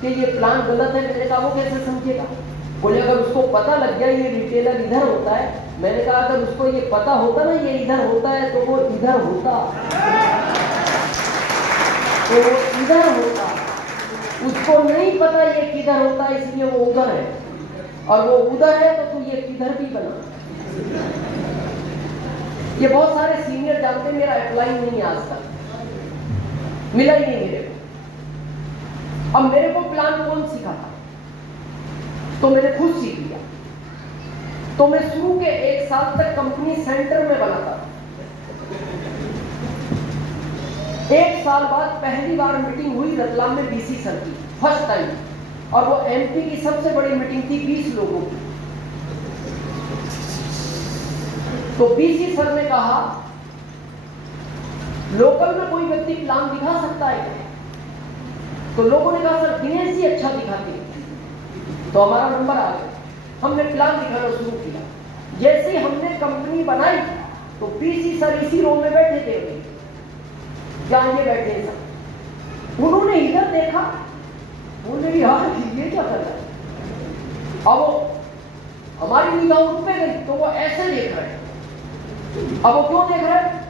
कि ये प्लान गलत है, मैंने कहा वो कैसे समझेगा? बोले अगर उसको पता लग गया ये रिटेलर इधर होता है। मैंने कहा अगर उसको ये पता होता ना ये इधर होता है तो वो इधर होता, तो वो इधर होता। उसको नहीं पता ये किधर होता है इसलिए वो उधर है, और वो उधर है तो तू ये किधर भी बना। ये बहुत सारे सीनियर जानते हैं, मेरा अप्लाई नहीं आज तक मिला ही नहीं मेरे को। अब मेरे को प्लान कौन सिखाता? तो मैंने खुद सीख लिया। तो मैं शुरू के 1 साल तक कंपनी सेंटर में बनाता। 1 साल बाद पहली बार मीटिंग हुई रतलाम में बीसी सर की, फर्स्ट टाइम, और वो एमपी की सबसे बड़ी मीटिंग थी 20 लोगों की। तो बीसी सर ने कहा लोकल में कोई व्यक्ति प्लान दिखा सकता है क्या? तो लोगों ने कहा सर दिनेश जी अच्छा दिखाते हैं। तो हमारा नंबर आ गया, हमने प्लान दिखाना शुरू किया। जैसे ही हमने कंपनी बनाई तो बीसी सर इसी रूम में बैठे थे, जहां ये बैठे हैं सर। उन्होंने इधर देखा, बोले यार ये क्या कर रहा है। अब वो हमारी निगाह उन पे गई तो वो ऐसे देख रहे हैं। अब वो क्यों देख रहे हैं?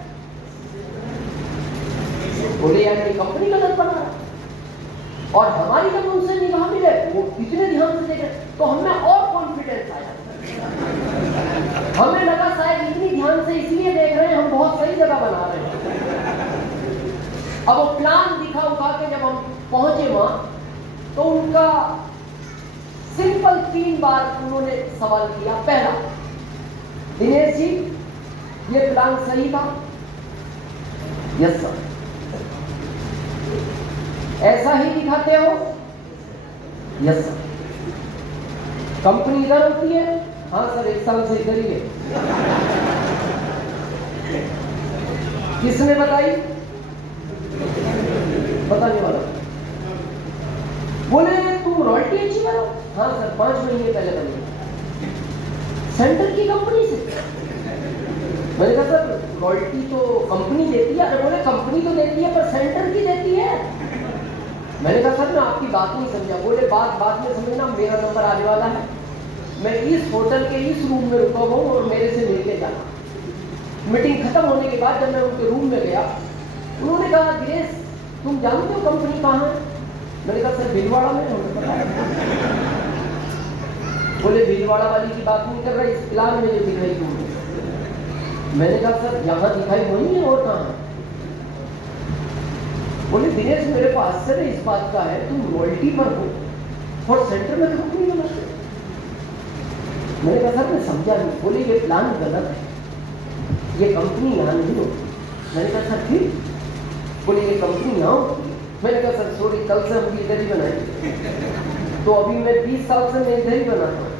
बोले यार ये कंपनी गलत बना रहा है। और हमारी जब उनसे निगाह मिले वो इतने ध्यान से देख रहे, तो हमें और कॉन्फिडेंस आया। हमें लगा शायद इतनी ध्यान से इसलिए देख रहे हैं, हम बहुत सही जगह बना रहे हैं। अब वो प्लान दिखा उठा के जब हम पहुंचे वहां, तो उनका सिंपल 3 बार उन्होंने सवाल किया। पहला, दिनेश जी ये प्लान सही था? Yes sir. ऐसा ही दिखाते हो? Yes sir. कंपनी इधर होती है? हाँ सर 1 साल से इधर ही है। किसने बताई? बताने वाला। बोले तुम रॉयल्टी अचीवर हो? हाँ सर 5 महीने पहले बनी। सेंटर की कंपनी से? मैंने कहा सर रॉयल्टी तो कंपनी देती है। अरे बोले कंपनी तो देती है पर सेंटर की देती है। मैंने कहा सर मैं आपकी बात नहीं समझा। बोले बात में समझना, मेरा नंबर आने वाला है, मैं इस होटल के इस रूम में रुका हूँ और मेरे से मिलके जाना। मीटिंग खत्म होने के बाद जब मैं उनके रूम में गया, उन्होंने कहा दिनेश तुम जानते हो कंपनी कहाँ है? मैंने कहा सर भीलवाड़ा में। उन्होंने बताया। बोले भीलवाड़ा वाली की बात नहीं कर रहा, इस प्लान में जो दिखाई तुमने। मैंने कहा सर यहाँ दिखाई वही है और कहाँ है? बोले दिनेश मेरे को आश्चर्य इस बात का है, तुम रॉयल्टी पर हो और सेंटर में कंपनी में बैठे। मैंने कहा सर मैं समझा नहीं। बोले ये प्लान गलत है, ये कंपनी यहाँ नहीं होती। मैंने कहा सर ठीक? बोले ये कंपनी यहाँ होती है। मैंने कहा सर सॉरी, कल से हम इधर ही बनाएंगे। तो अभी मैं 20 साल से मैं इधर ही बनाता हूँ।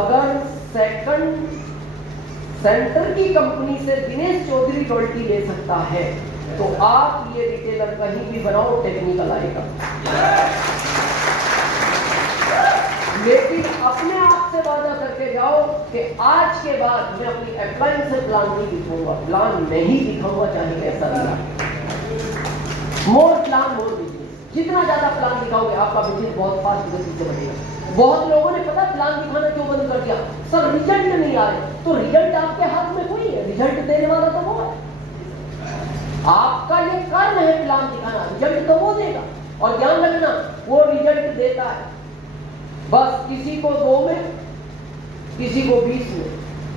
अगर सेंटर की कंपनी से दिनेश चौधरी रॉयल्टी ले सकता है तो आप ये रिटेलर कहीं भी बनाओ, टेक्निकल आएगा। लेकिन अपने आप से वादा करके जाओ कि आज के बाद मैं अपनी अप्लायंस से प्लान नहीं दिखाऊंगा, प्लान नहीं दिखाऊंगा चाहे कैसा भी। मोर प्लान मोर बिजनेस। जितना ज्यादा प्लान दिखाओगे आपका बिजनेस बहुत फास्ट गति से बढ़ेगा। बहुत लोगों ने पता प्लान दिखाना क्यों बंद कर दिया? सर रिजल्ट नहीं आ रहे। तो रिजल्ट आपके हाथ में कोई है, रिजल्ट देने वाला तो वो है। आपका ये कर्म है प्लान दिखाना, रिजल्ट तो वो देगा। और ध्यान रखना वो रिजल्ट देता है बस किसी को 2 में, किसी को 20 में,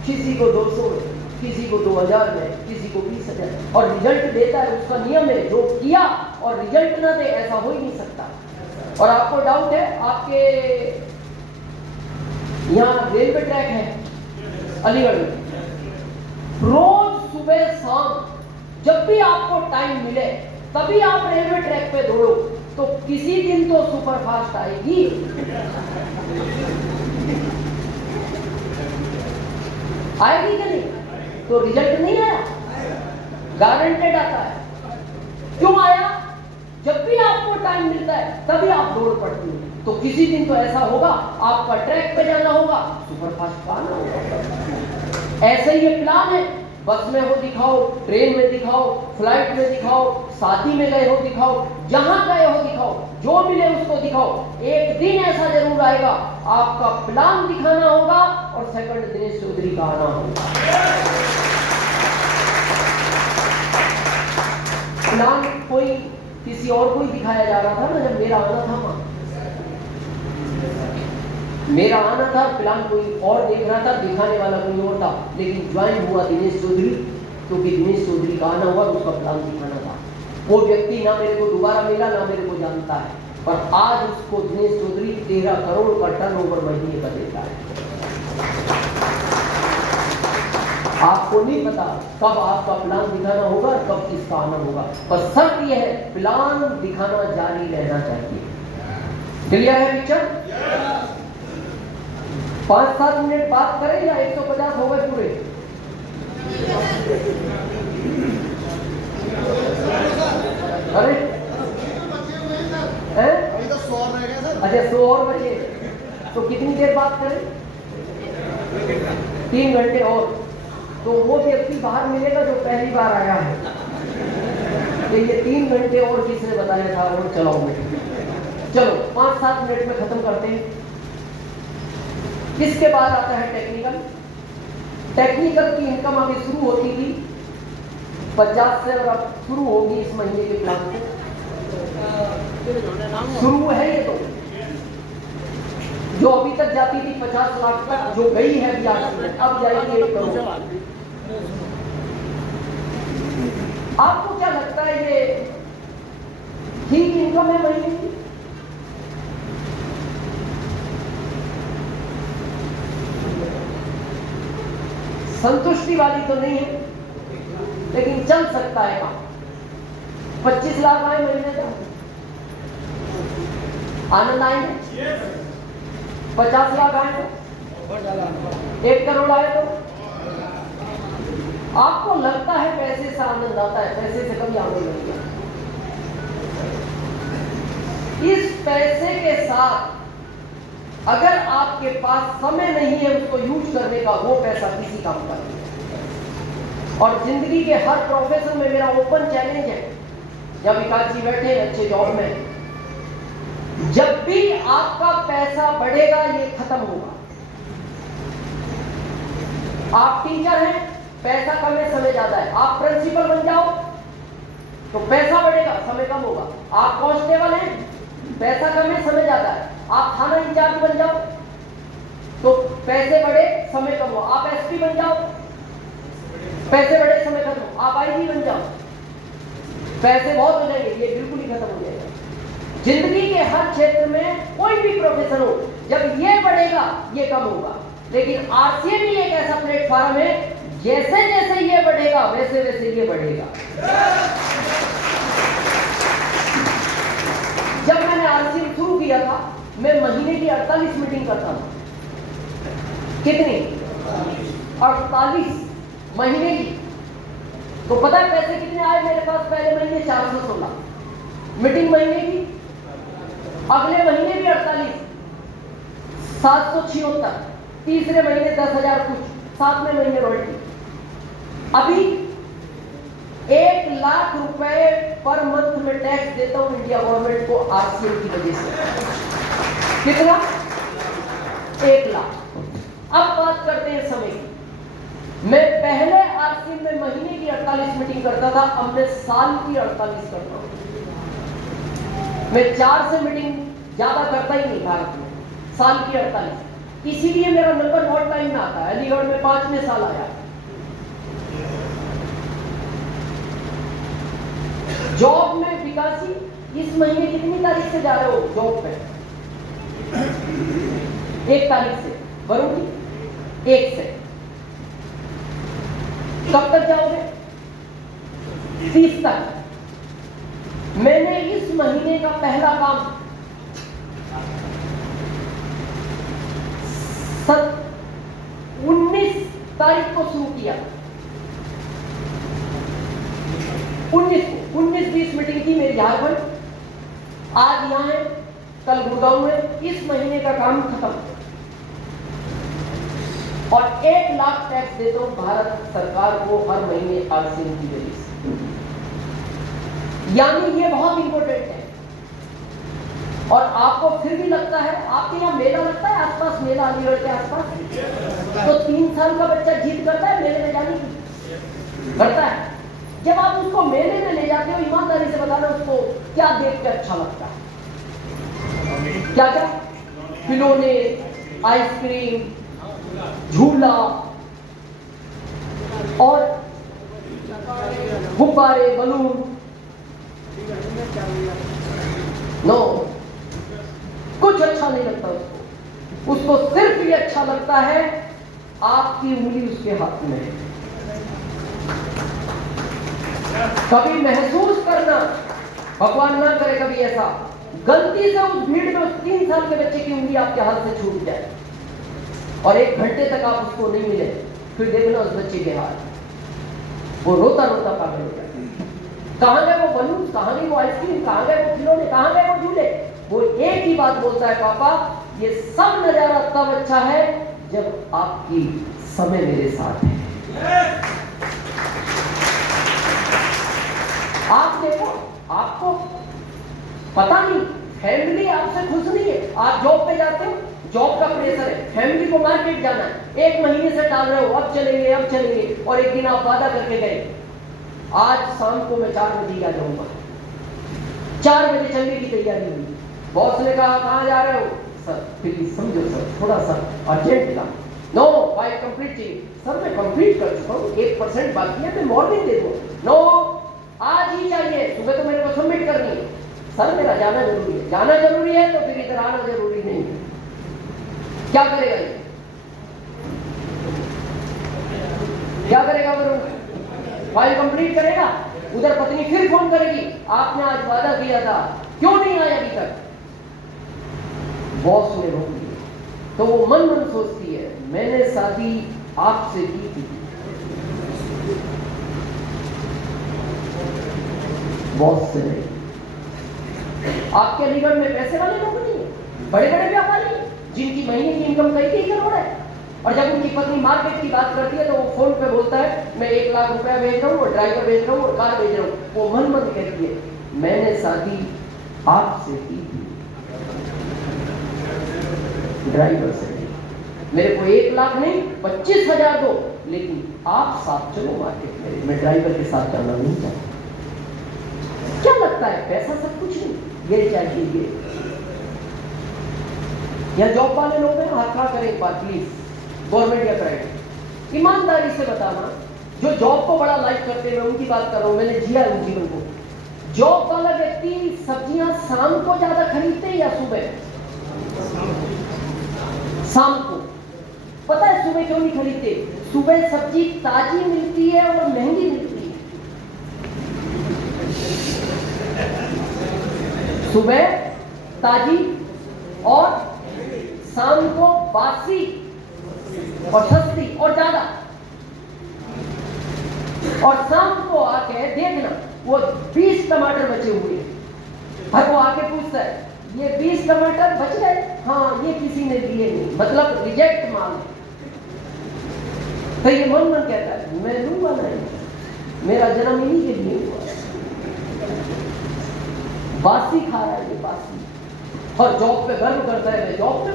किसी को 200 में, किसी को 2000 में, किसी को 20,000। और रिजल्ट देता है, उसका नियम है, जो किया और रिजल्ट ना दे ऐसा हो ही नहीं सकता। और आपको डाउट है, आपके यहाँ रेलवे ट्रैक है अलीगढ़ में, रोज सुबह शाम जब भी आपको टाइम मिले तभी आप रेलवे ट्रैक पे दौड़ो, तो किसी दिन तो सुपरफास्ट आएगी। आएगी कि नहीं? तो रिजल्ट नहीं आया, गारंटेड आता है। क्यों आया? जब भी आपको टाइम मिलता है तभी आप दौड़ पड़ती हो। तो किसी दिन तो ऐसा होगा आपका ट्रैक पे जाना होगा, सुपरफास्ट का आना होगा। ऐसे ही ये प्लान है, बस में हो दिखाओ, ट्रेन में दिखाओ, फ्लाइट में दिखाओ, शादी में गए हो दिखाओ, जहां गए हो दिखाओ, जो मिले उसको दिखाओ। एक दिन ऐसा जरूर आएगा आपका प्लान दिखाना होगा और सेकंड दिनेश चौधरी का आना होगा। प्लान कोई किसी और को ही दिखाया जा रहा था ना, जब मेरा आना था वहां, मेरा आना था, प्लान कोई और देख रहा था, दिखाने वाला कोई और था, लेकिन ज्वाइन हुआ दिनेश चौधरी, क्योंकि दिनेश चौधरी का आना हुआ तो उसका प्लान दिखाना था। वो व्यक्ति ना मेरे को दोबारा मिला, ना मेरे को जानता है, पर आज उसको दिनेश चौधरी 13 करोड़ का टर्नओवर महीने का देता है। आपको नहीं पता कब आपका प्लान दिखाना होगा और कब किसका आना होगा, पर शर्त यह है प्लान दिखाना जारी रहना चाहिए। क्लियर है पिक्चर? 5-7 मिनट बात करें या 150 हो गए पूरे? अरे अभी तो 100 रह गए सर। अच्छा 100 और बचे, तो कितनी देर बात करें? 3 घंटे और। तो वो व्यक्ति बाहर मिलेगा जो पहली बार आया है, तो ये 3 घंटे और किसने बताया था और चलाओ में। चलो 5-7 मिनट में खत्म करते हैं। इसके बाद आता है टेक्निकल। टेक्निकल की इनकम अभी शुरू होती थी 50 से और अब शुरू होगी इस महीने के प्लान से। शुरू है ये, तो जो अभी तक जाती थी 50 लाख तक, जो गई है अभी अब जाएगी 1 करोड़। आपको क्या लगता है ये ठीक इनकम है महीने की? संतुष्टि वाली तो नहीं है, लेकिन चल सकता है काम। 25 लाख आए महीने का, आनंद आएंगे। 50 लाख आए तो 1 करोड़ आए तो आपको लगता है पैसे से आनंद आता है? पैसे से कभी आनंद नहीं आता। इस पैसे के साथ अगर आपके पास समय नहीं है उसको यूज करने का, वो पैसा किसी काम का नहीं है। और जिंदगी के हर प्रोफेशन में मेरा ओपन चैलेंज है, जब विकास जी बैठे अच्छे जॉब में, जब भी आपका पैसा बढ़ेगा ये खत्म होगा। आप टीचर हैं, पैसा कम है समय ज्यादा है। आप प्रिंसिपल बन जाओ तो पैसा बढ़ेगा समय कम होगा। आप कांस्टेबल हैं, पैसा कम है समय ज्यादा है। आप थाना इंचार्ज बन जाओ तो पैसे बढ़े समय कम हो। आप एसपी बन जाओ, पैसे बढ़े समय कम हो। आप आईजी बन जाओ, पैसे बहुत हो जाएंगे, ये बिल्कुल ही खत्म हो जाएगा। जिंदगी के हर क्षेत्र में कोई भी प्रोफेशन हो, जब ये बढ़ेगा ये कम होगा। लेकिन आरसीए भी एक ऐसा प्लेटफॉर्म है, जैसे जैसे ये बढ़ेगा वैसे वैसे ये बढ़ेगा। जब मैंने आरसीए शुरू किया था, मैं महीने की 48 मीटिंग करता था। कितनी? 48 महीने की। तो पता है पैसे कितने आए मेरे पास? पहले महीने 416 मीटिंग महीने की, अगले महीने भी 48, 776, तीसरे महीने 10,000 कुछ, 7वें महीने रॉयल्टी। अभी 1 लाख रुपए पर मंथ में टैक्स देता हूं इंडिया गवर्नमेंट को आरसीए की वजह से। कितना? 1 लाख। अब बात करते हैं समय की। मैं पहले आरसीए में महीने की 48 मीटिंग करता था, अब मैं साल की 48 करता हूं। मैं 4 से मीटिंग ज्यादा करता ही नहीं भारत में, साल की 48। इसीलिए मेरा नंबर बहुत टाइम में आता है। अलीगढ़ में 5वें साल आया। जॉब में विकासी इस महीने कितनी तारीख से जा रहे हो जॉब पे? 1 तारीख से। वरुण 1 से। कब तक जाओगे? 30 तक। मैंने इस महीने का पहला काम 19 तारीख को शुरू किया। 19-20 मीटिंग थी मेरी झारखंड, आज यहां है, कल गुड़गांव में। इस महीने का काम खत्म और 1 लाख टैक्स देता हूं भारत सरकार को हर महीने आरसीए की वजह से। यानी ये बहुत इंपॉर्टेंट है। और आपको फिर भी लगता है, आपके यहाँ मेला लगता है आसपास, मेला अलीगढ़ के आसपास, तो 3 साल का बच्चा जीत करता है मेले में जाने की? करता है। जब आप उसको मेले में ले जाते हो, ईमानदारी से बताना उसको क्या देख के अच्छा लगता है? क्या क्या? खिलौने, आइसक्रीम, झूला और गुब्बारे, बलून। नो, कुछ अच्छा नहीं लगता उसको सिर्फ ये अच्छा लगता है आपकी उंगली उसके हाथ में है। कभी महसूस करना, भगवान ना करे कभी ऐसा, गलती से उस भीड़ में उस 3 साल के बच्चे की उंगली आपके हाथ से छूट जाए और 1 घंटे तक आप उसको नहीं मिले, फिर देखना उस बच्चे के हाथ, वो रोता रोता पागल हो जाए। कहां गए वो बलून, कहां गई वो आइसक्रीम, कहां गए वो खिलौने, कहां गए वो झूले? वो एक ही बात बोलता है, पापा ये सब नजारा तब अच्छा है जब आपकी समय मेरे साथ है। आप देखो, आपको पता नहीं, फैमिली आपसे खुश नहीं है। आप जॉब पे जाते हो, जॉब का प्रेशर है, फैमिली को मार्केट जाना है, 1 महीने से डाल रहे हो अब चलेंगे अब चलेंगे, और एक दिन आप वादा करके गए आज शाम को मैं 4 बजे आ जाऊंगा। 4 बजे चलने की तैयारी हुई, बॉस ने कहा कहां जा रहे हो? सर प्लीज समझो सर, थोड़ा सा अर्जेंट था। नो फाइल कंप्लीट चाहिए। सर मैं कंप्लीट कर चुका हूँ, 1% बाकी है, मैं मॉर्निंग दे दूँ। नो आज ही चाहिए, सुबह तो मेरे को सबमिट करनी है। सर मेरा जाना जरूरी है। जाना जरूरी है तो फिर इधर आना जरूरी नहीं है। क्या करेगा ये? क्या करेगा? फाइल कंप्लीट करेगा, उधर पत्नी फिर फोन करेगी, आपने आज वादा किया था क्यों नहीं आया अभी तक? बॉस ने रोक दिया तो वो मन मन सोचती है मैंने शादी आपसे की थी, बॉस से नहीं। आपके अलीगढ़ में पैसे वाले लोग नहीं है, बड़े बड़े व्यापारी जिनकी महीने की इनकम कई करोड़ है, और जब उनकी पत्नी मार्केट की बात करती है तो वो फोन पे बोलता है मैं 1 लाख रुपया भेज रहा हूँ और ड्राइवर भेज रहा हूँ और कार भेज रहा हूँ। वो मन मन कहती है मैंने शादी आपसे की थी, ड्राइवर से नहीं। मेरे को 1 लाख नहीं 25,000 दो, लेकिन आप साथ चलो मार्केट में, मैं ड्राइवर के साथ चलना नहीं चाहता। क्या लगता है पैसा सब कुछ नहीं? ये चाहिए या जॉब वाले लोग हैं, हाथ खड़ा करें एक बार प्लीज, गवर्नमेंट या प्राइवेट, ईमानदारी से बताना जो जॉब को बड़ा लाइक करते हैं, मैं उनकी बात कर रहा हूं, मैंने जिया उन जीवन को। जॉब वाला व्यक्ति सब्जियां शाम को ज्यादा खरीदते हैं या सुबह? शाम को। पता है सुबह क्यों नहीं खरीदते? सुबह सब्जी ताजी मिलती है और महंगी मिलती है। सुबह ताजी और शाम को बासी और सस्ती और ज्यादा। और शाम को आके देखना वो 20 टमाटर बचे हुए हैं, हर वो आके पूछता है ये 20 टमाटर बच गए? हाँ, ये किसी ने दिए नहीं, मतलब रिजेक्ट माल है। तो ये मन मन कहता है मैं लूंगा नहीं, मेरा जन्म इन्हीं के लिए हुआ। बासी खा रहा है ये, बासी। और जॉब पे गर्व करता है मैं जॉब पे।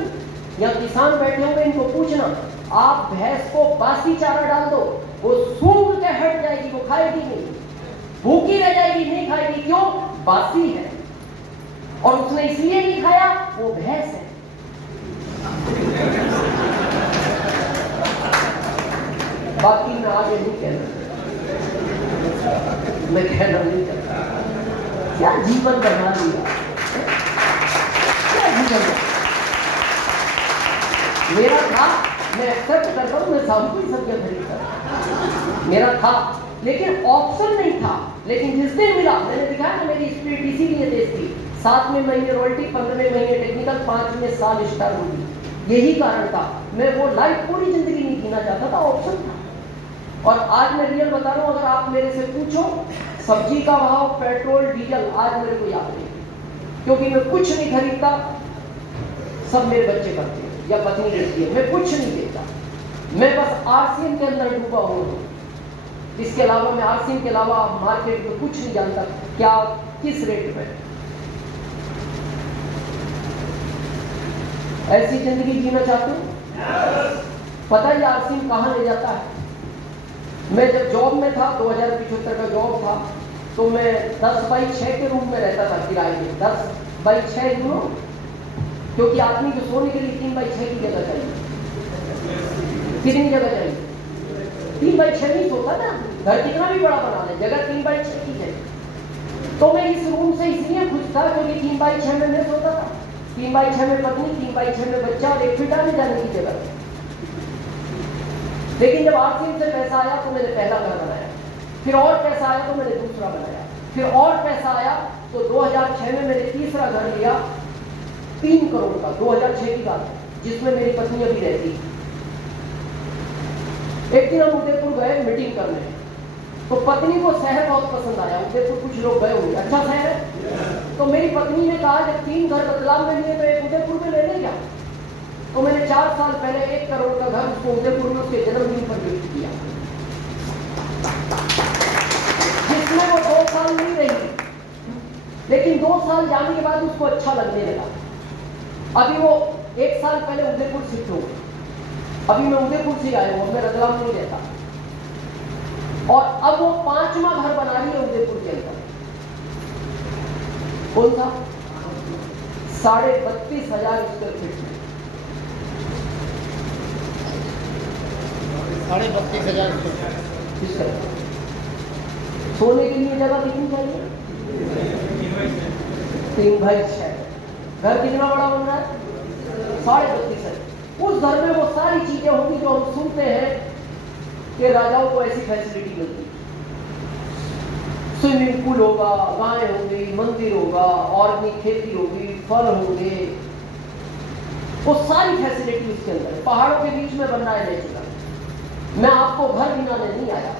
यहाँ किसान बैठे होंगे, इनको पूछना आप भैंस को बासी चारा डाल दो, वो सूंघ के हट जाएगी, वो खाएगी नहीं, भूखी रह जाएगी, नहीं खाएगी। क्यों? बासी है। और उसने इसलिए नहीं खाया, वो भैंस है। बाकी मैं आगे नहीं कहना, मैं कहना नहीं चाहता। क्या जीवन बना लिया, क्या जीवन है? मेरा था, मैं एक्सेप्ट करता हूँ, मैं शाम को ही सब्जियां खरीदता, मेरा था, लेकिन ऑप्शन नहीं था। लेकिन जिस दिन मिला, मैंने दिखाया ना मेरी स्पीड इसीलिए तेज थी। 7वें महीने रॉयल्टी, 15वें महीने टेक्निकल, 5वें साल स्टार होगी। यही कारण था, मैं वो लाइफ पूरी जिंदगी नहीं जीना चाहता था, ऑप्शन था। और आज मैं रियल बता रहा हूँ, अगर आप मेरे से पूछो सब्जी का भाव, पेट्रोल, डीजल, आज मेरे को याद नहीं, क्योंकि मैं कुछ नहीं खरीदता, सब मेरे बच्चे करते हैं या पत्नी करती है, मैं कुछ नहीं देता। मैं बस आरसीएम के अंदर डूबा हूँ। इसके अलावा मैं आरसीएम के अलावा मार्केट में कुछ नहीं जानता, क्या किस रेट में। ऐसी जिंदगी जीना चाहते हो? पता है आरसीएम कहाँ ले जाता है? मैं जब जॉब में था, 2075 का जॉब था, तो मैं 10x6 के रूम में रहता था किराए में। 10x6 यूनिट, क्योंकि आदमी को सोने के लिए 3x6 की जगह चाहिए। कितनी जगह चाहिए? 3x6 नहीं सोता ना, घर कितना भी बड़ा बना ले, जगह 3x6 की चाहिए। तो मैं इस रूम से इसलिए खुश था क्योंकि 3x6 में मैं सोता था। 3x6 में पत्नी, 3x6 में बच्चा और एक फिर आने जाने की जगह। लेकिन जब आरसीएम से पैसा आया तो मैंने पहला घर बनाया, फिर और पैसा आया तो मैंने दूसरा बनाया, फिर और पैसा आया तो 2006 में मैंने तीसरा घर लिया 3 करोड़ का, 2006 की बात है, जिसमें मेरी पत्नी अभी रहती। एक दिन हम उदयपुर गए मीटिंग करने, तो पत्नी को शहर बहुत पसंद आया। उदयपुर कुछ लोग गए होंगे, अच्छा शहर है। तो मेरी पत्नी ने कहा जब 3 घर बदलाव में लिए तो एक उदयपुर में ले ले क्या। तो मैंने 4 साल पहले 1 करोड़ का घर उसको उदयपुर में उसके जन्मदिन पर गिफ्ट किया, जिसमें वो 2 साल नहीं रही, लेकिन 2 साल जाने के बाद उसको अच्छा लगने लगा। अभी वो 1 साल पहले उदयपुर शिफ्ट हो गई, अभी मैं उदयपुर से आया हूं, मैं रतलाम नहीं रहता, और अब वो 5वां घर बना रही है उदयपुर के अंदर। कौन सा? 32,500 स्क्वायर फीट में। 32,500 किस तरह सोने के लिए जगह कितनी चाहिए? 3x6। घर कितना बड़ा बन रहा है? 32.5। उस घर में वो सारी चीजें होंगी जो हम सुनते हैं कि राजाओं को ऐसी फैसिलिटी मिलती। स्विमिंग पूल होगा, गायें होंगी, मंदिर होगा, ऑर्गेनिक खेती होगी, फल होंगे, वो सारी फैसिलिटी उसके अंदर। पहाड़ों के बीच में बन रहा है नेचुरल। मैं आपको घर गिनाने नहीं आया,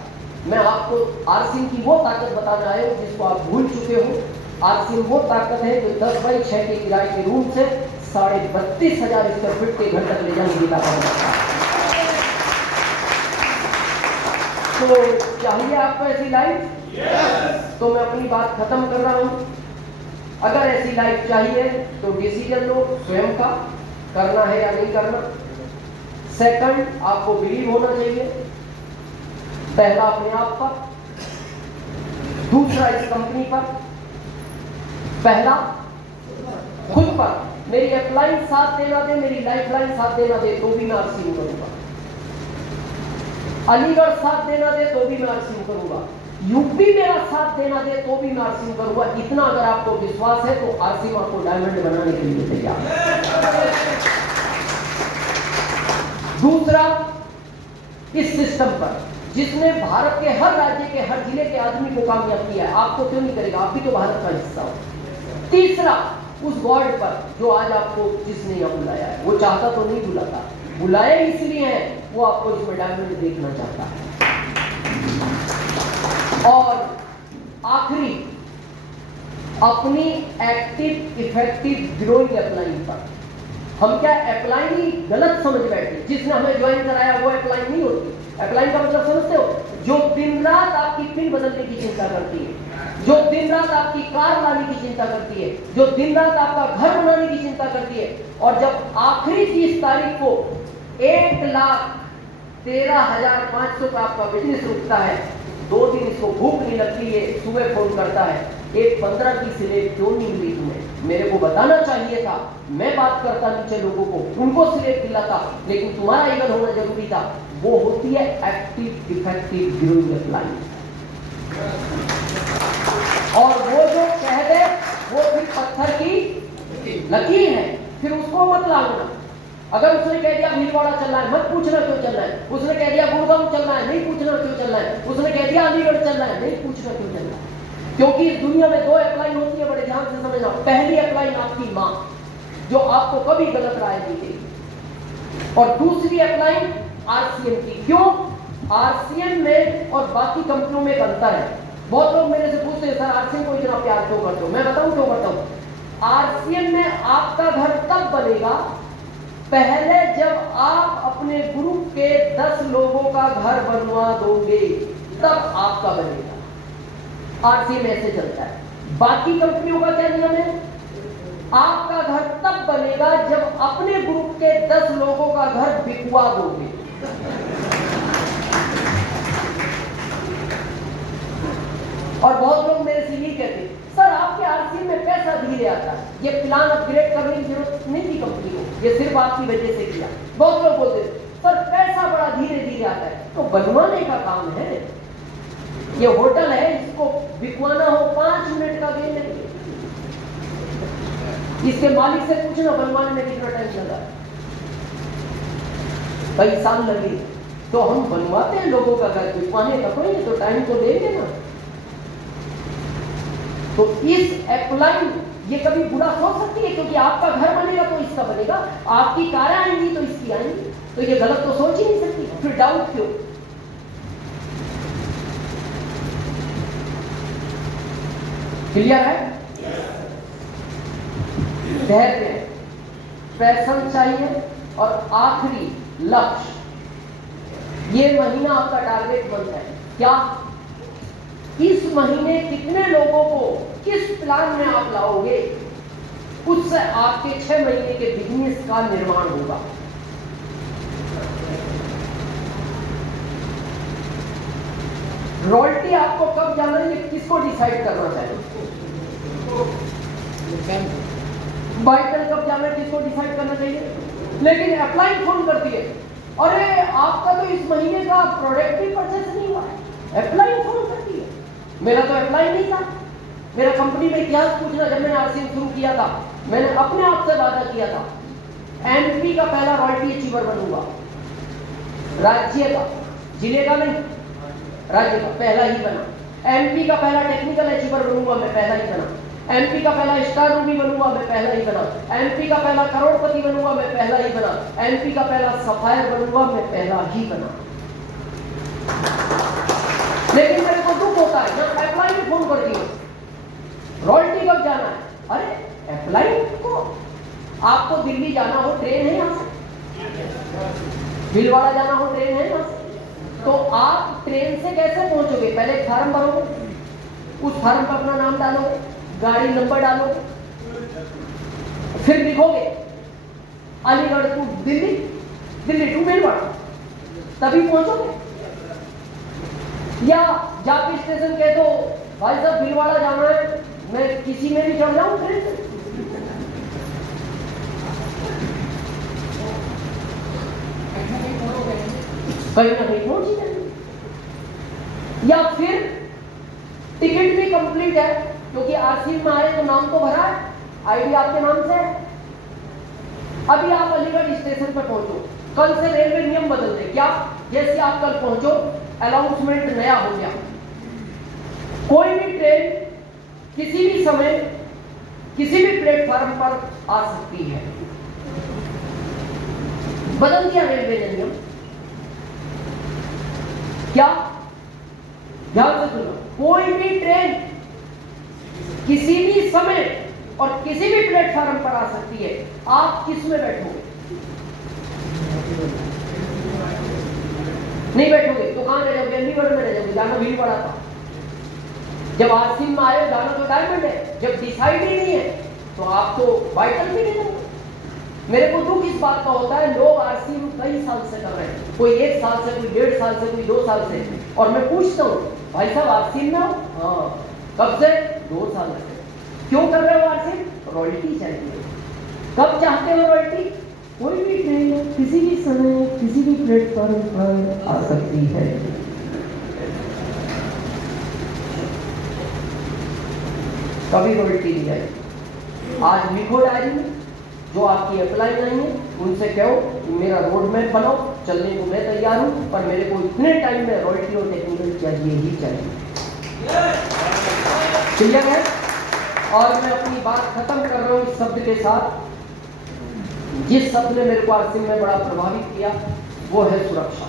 मैं आपको आरसीएम की वो ताकत बताने आया हूं जिसको आप भूल चुके हो। आरसीएम वो ताकत है जो 10x6 के किराए के रूम से 32,500 स्क्वायर फीट के घर तक ले जाने की ताकत रखता है। तो चाहिए आपको ऐसी लाइफ? तो मैं अपनी बात खत्म कर रहा हूं। अगर ऐसी लाइफ चाहिए तो डिसीजन लो स्वयं का, करना है या नहीं करना। सेकंड, आपको बिलीव होना चाहिए, पहला अपने आप पर, दूसरा इस कंपनी पर, पहला खुद पर। मेरी अपलाइन साथ देना दे, मेरी लाइफलाइन साथ देना दे तो भी मैं आरसीएम करूंगा। अलीगढ़ साथ देना दे तो भी मैं आरसीएम करूंगा। यूपी मेरा साथ देना दे तो भी मैं आरसीएम करूंगा। इतना अगर आपको विश्वास है तो आरसीएम आपको डायमंड बनाने के लिए तैयार है। दूसरा, इस सिस्टम पर जिसने भारत के हर राज्य के हर जिले के आदमी को कामयाब किया है, आपको क्यों नहीं करेगा? आप भी तो भारत का हिस्सा हो। तीसरा, उस गॉड पर जो आज आपको जिसने यहां बुलाया है, वो चाहता तो नहीं बुलाता, बुलाया इसलिए है वो आपको इसमें डायमंड देखना चाहता है। और आखिरी, अपनी एक्टिव इफेक्टिव ग्रोइंग अपलाइन पर। हम क्या अपलाइन ही गलत समझ बैठे, जिसने हमें ज्वाइन कराया वो अपलाइन नहीं होती। अपलाइन का मतलब समझते हो? जो दिन रात आपकी पिन बदलने की चिंता करती है, जो दिन रात आपकी कार लाने की चिंता करती है, जो दिन रात आपका घर बनाने की चिंता करती है, और जब आखिरी 30 तारीख को 1,13,500 का आपका बिजनेस रुकता है, 2 दिन इसको भूख नहीं लगती है, सुबह फोन करता है, एक 15 की स्लेब क्यों नहीं मिली तुम्हें? मेरे को बताना चाहिए था, मैं बात करता नीचे लोगों को, उनको स्लेब दिलाता, लेकिन तुम्हारा ईगल होना जरूरी था। वो होती है एक्टिव इफेक्टिव ग्रोइंग अपलाइन। और वो जो कह दे वो फिर पत्थर की लकीर है, फिर उसको मत लागना। अगर उसने कह दिया भीलवाड़ा चलना है, मत पूछना क्यों चलना है। उसने कह दिया गुड़गांव चलना है, नहीं पूछना क्यों चलना है। उसने कह दिया अलीगढ़ चलना है, नहीं पूछना क्यों चलना है। क्योंकि इस दुनिया में 2 अपलाइन होती है, बड़े ध्यान से समझना। पहली अपलाइन आपकी माँ, जो आपको कभी गलत राय दी गई, और दूसरी अपलाइन आरसीएम की। क्यों? आरसीएम में और बाकी कंपनियों में एक अंतर है। बहुत लोग मेरे से पूछते हैं, सर आरसीएम को इतना प्यार क्यों करते हो? मैं बताऊं क्यों करता हूं। आरसीएम में आपका घर तब बनेगा पहले जब आप अपने ग्रुप के 10 लोगों का घर बनवा दोगे, तब आपका बनेगा। आरसीएम ऐसे चलता है। बाकी कंपनियों का क्या नियम है? आपका घर तब बनेगा जब अपने ग्रुप के 10 लोगों का घर बिकवा दोगे। और बहुत लोग मेरे से यही कहते हैं, सर आपके आरसीएम में पैसा धीरे आता है, ये प्लान अपग्रेड करने की जरूरत नहीं थी कंपनी को, ये सिर्फ आपकी वजह से किया। बहुत लोग बोलते हैं सर पैसा बड़ा धीरे धीरे आता है, तो बनवाने का काम है। ये होटल है, इसको बिकवाना हो 5 मिनट का गेम नहीं। इसके मालिक से पूछना बनवाने में कितना टाइम लगा, कई साल लगे। तो हम बनवाते हैं लोगों का घर, बनवाने का कोई नहीं तो टाइम तो देंगे ना। तो इस अपलाइन ये कभी बुरा सोच सकती है, क्योंकि आपका घर बनेगा तो इसका बनेगा, आपकी कारें आएंगी तो इसकी आएंगी, तो ये गलत तो सोच ही नहीं सकती। फिर डाउट क्यों? क्लियर है? धैर्य, पैशन चाहिए, और आखिरी लक्ष्य। ये महीना आपका टारगेट मंथ है। क्या इस महीने कितने लोगों को किस प्लान में आप लाओगे, उससे आपके 6 महीने के बिजनेस का निर्माण होगा। रॉयल्टी आपको कब जाना है, ये किसको डिसाइड करना चाहिए? बाइटल कब जाना है, किसको डिसाइड करना चाहिए? लेकिन अपलाइन फोन करती है, अरे आपका तो इस महीने का प्रोडक्ट भी परचेस नहीं हुआ है। अपलाइन फोन करती है, मेरा तो अप्लाई नहीं था। मेरा कंपनी में इतिहास पूछना, जब मैंने आरसीएम शुरू किया था, मैंने अपने आप से वादा किया था एमपी का पहला रॉयल्टी अचीवर बनूंगा, राज्य का, जिले का नहीं, राज्य का पहला ही बना। एमपी का पहला टेक्निकल अचीवर बनूंगा, मैं पहला ही बना। एमपी का पहला स्टार रूबी बनूंगा, मैं पहला ही बना। एमपी का पहला करोड़पति बनूंगा, मैं पहला ही बना। एमपी का पहला सफायर बनूंगा, मैं पहला ही बना। लेकिन मेरे को दुख होता है जब अप्लाई में फोन करती हूँ, रॉयल्टी कब जाना है? अरे अप्लाई को, आपको दिल्ली जाना हो ट्रेन है यहाँ से, भीलवाड़ा जाना हो ट्रेन है यहाँ से, तो आप ट्रेन से कैसे पहुंचोगे? पहले एक फार्म भरोगे, उस फार्म पर अपना नाम डालोगे, गाड़ी नंबर डालोगे, फिर लिखोगे अलीगढ़ टू दिल्ली, दिल्ली टू भीलवाड़ा, तभी पहुंचोगे। या जाके स्टेशन कह दो भाई साहब भीलवाड़ा जाना है, मैं किसी में भी चढ़ जाऊं ट्रेन से, कहीं ना कहीं पहुंच ही जाएंगे। या फिर टिकट भी कंप्लीट है, क्योंकि आरसी में आए तो नाम तो भरा है, आईडी आपके नाम से है। अभी आप अलीगढ़ स्टेशन पर पहुंचो, कल से रेलवे नियम बदल दे। क्या? जैसे आप कल पहुंचो, अनाउंसमेंट नया हो गया, कोई भी ट्रेन किसी भी समय किसी भी प्लेटफॉर्म पर आ सकती है। बदल दिया रेलवे ने नियम। क्या? ध्यान से सुनो, कोई भी ट्रेन किसी भी समय और किसी भी प्लेटफॉर्म पर आ सकती है। आप किस में बैठोगे? नहीं बैठोगे तो कहां रह जाओगे? अलीगढ़ में रह जाओगे, जाना भीलवाड़ा था। जब आरसी में आए जाना तो डायमंड है, जब डिसाइड ही नहीं है तो आप तो वाइटल भी नहीं करोगे। मेरे को दुख इस बात का होता है, लोग आरसी में कई साल से कर रहे हैं, कोई 1 साल से, कोई 1.5 साल से, कोई 2 साल से, और मैं पूछता हूँ भाई साहब आरसी में हो? हाँ। कब से? 2 साल से। क्यों कर रहे हो आरसी? रॉयल्टी चाहिए। कब चाहते हो रॉयल्टी? कोई भी ट्रेन किसी भी समय किसी भी प्लेटफॉर्म पर आ सकती है। कभी रॉयल्टी नहीं आएगी। आज लिखो डायरी में, जो आपकी अप्लाई नहीं है उनसे कहो मेरा रोड मैप बनाओ, चलने को मैं तैयार हूं, पर मेरे को इतने टाइम में रॉयल्टी और टेक्निकल चाहिए ही चाहिए। क्लियर है? और मैं अपनी बात खत्म कर रहा हूं इस शब्द के साथ, जिस शब्द ने मेरे को आरसी में बड़ा प्रभावित किया वो है सुरक्षा।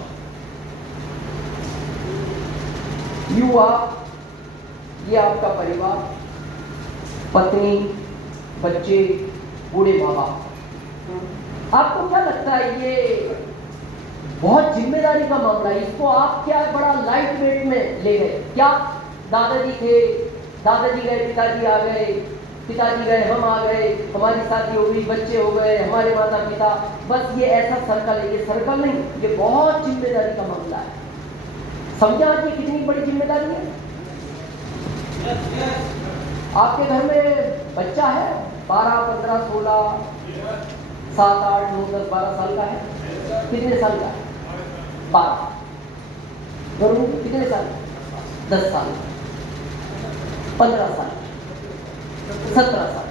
युवा, ये आपका परिवार, पत्नी, बच्चे, बूढ़े माँ बाप। आपको क्या लगता है ये बहुत जिम्मेदारी का मामला है, इसको आप क्या बड़ा लाइट वेट में ले गए? क्या दादाजी थे, दादाजी गए, पिताजी आ गए, पिताजी गए, हम आ गए, हमारी शादी हो गई, बच्चे हो गए, हमारे माता पिता, बस ये ऐसा सर्कल है। ये सर्कल नहीं, ये बहुत जिम्मेदारी का मामला है। समझा आप ये कितनी बड़ी जिम्मेदारी है? आपके घर में बच्चा है 12, 15, 16, 7, 8, 9, 10, 12 साल का है? कितने साल का है? 12। कितने साल? 10 साल, 15 साल, 17 साल,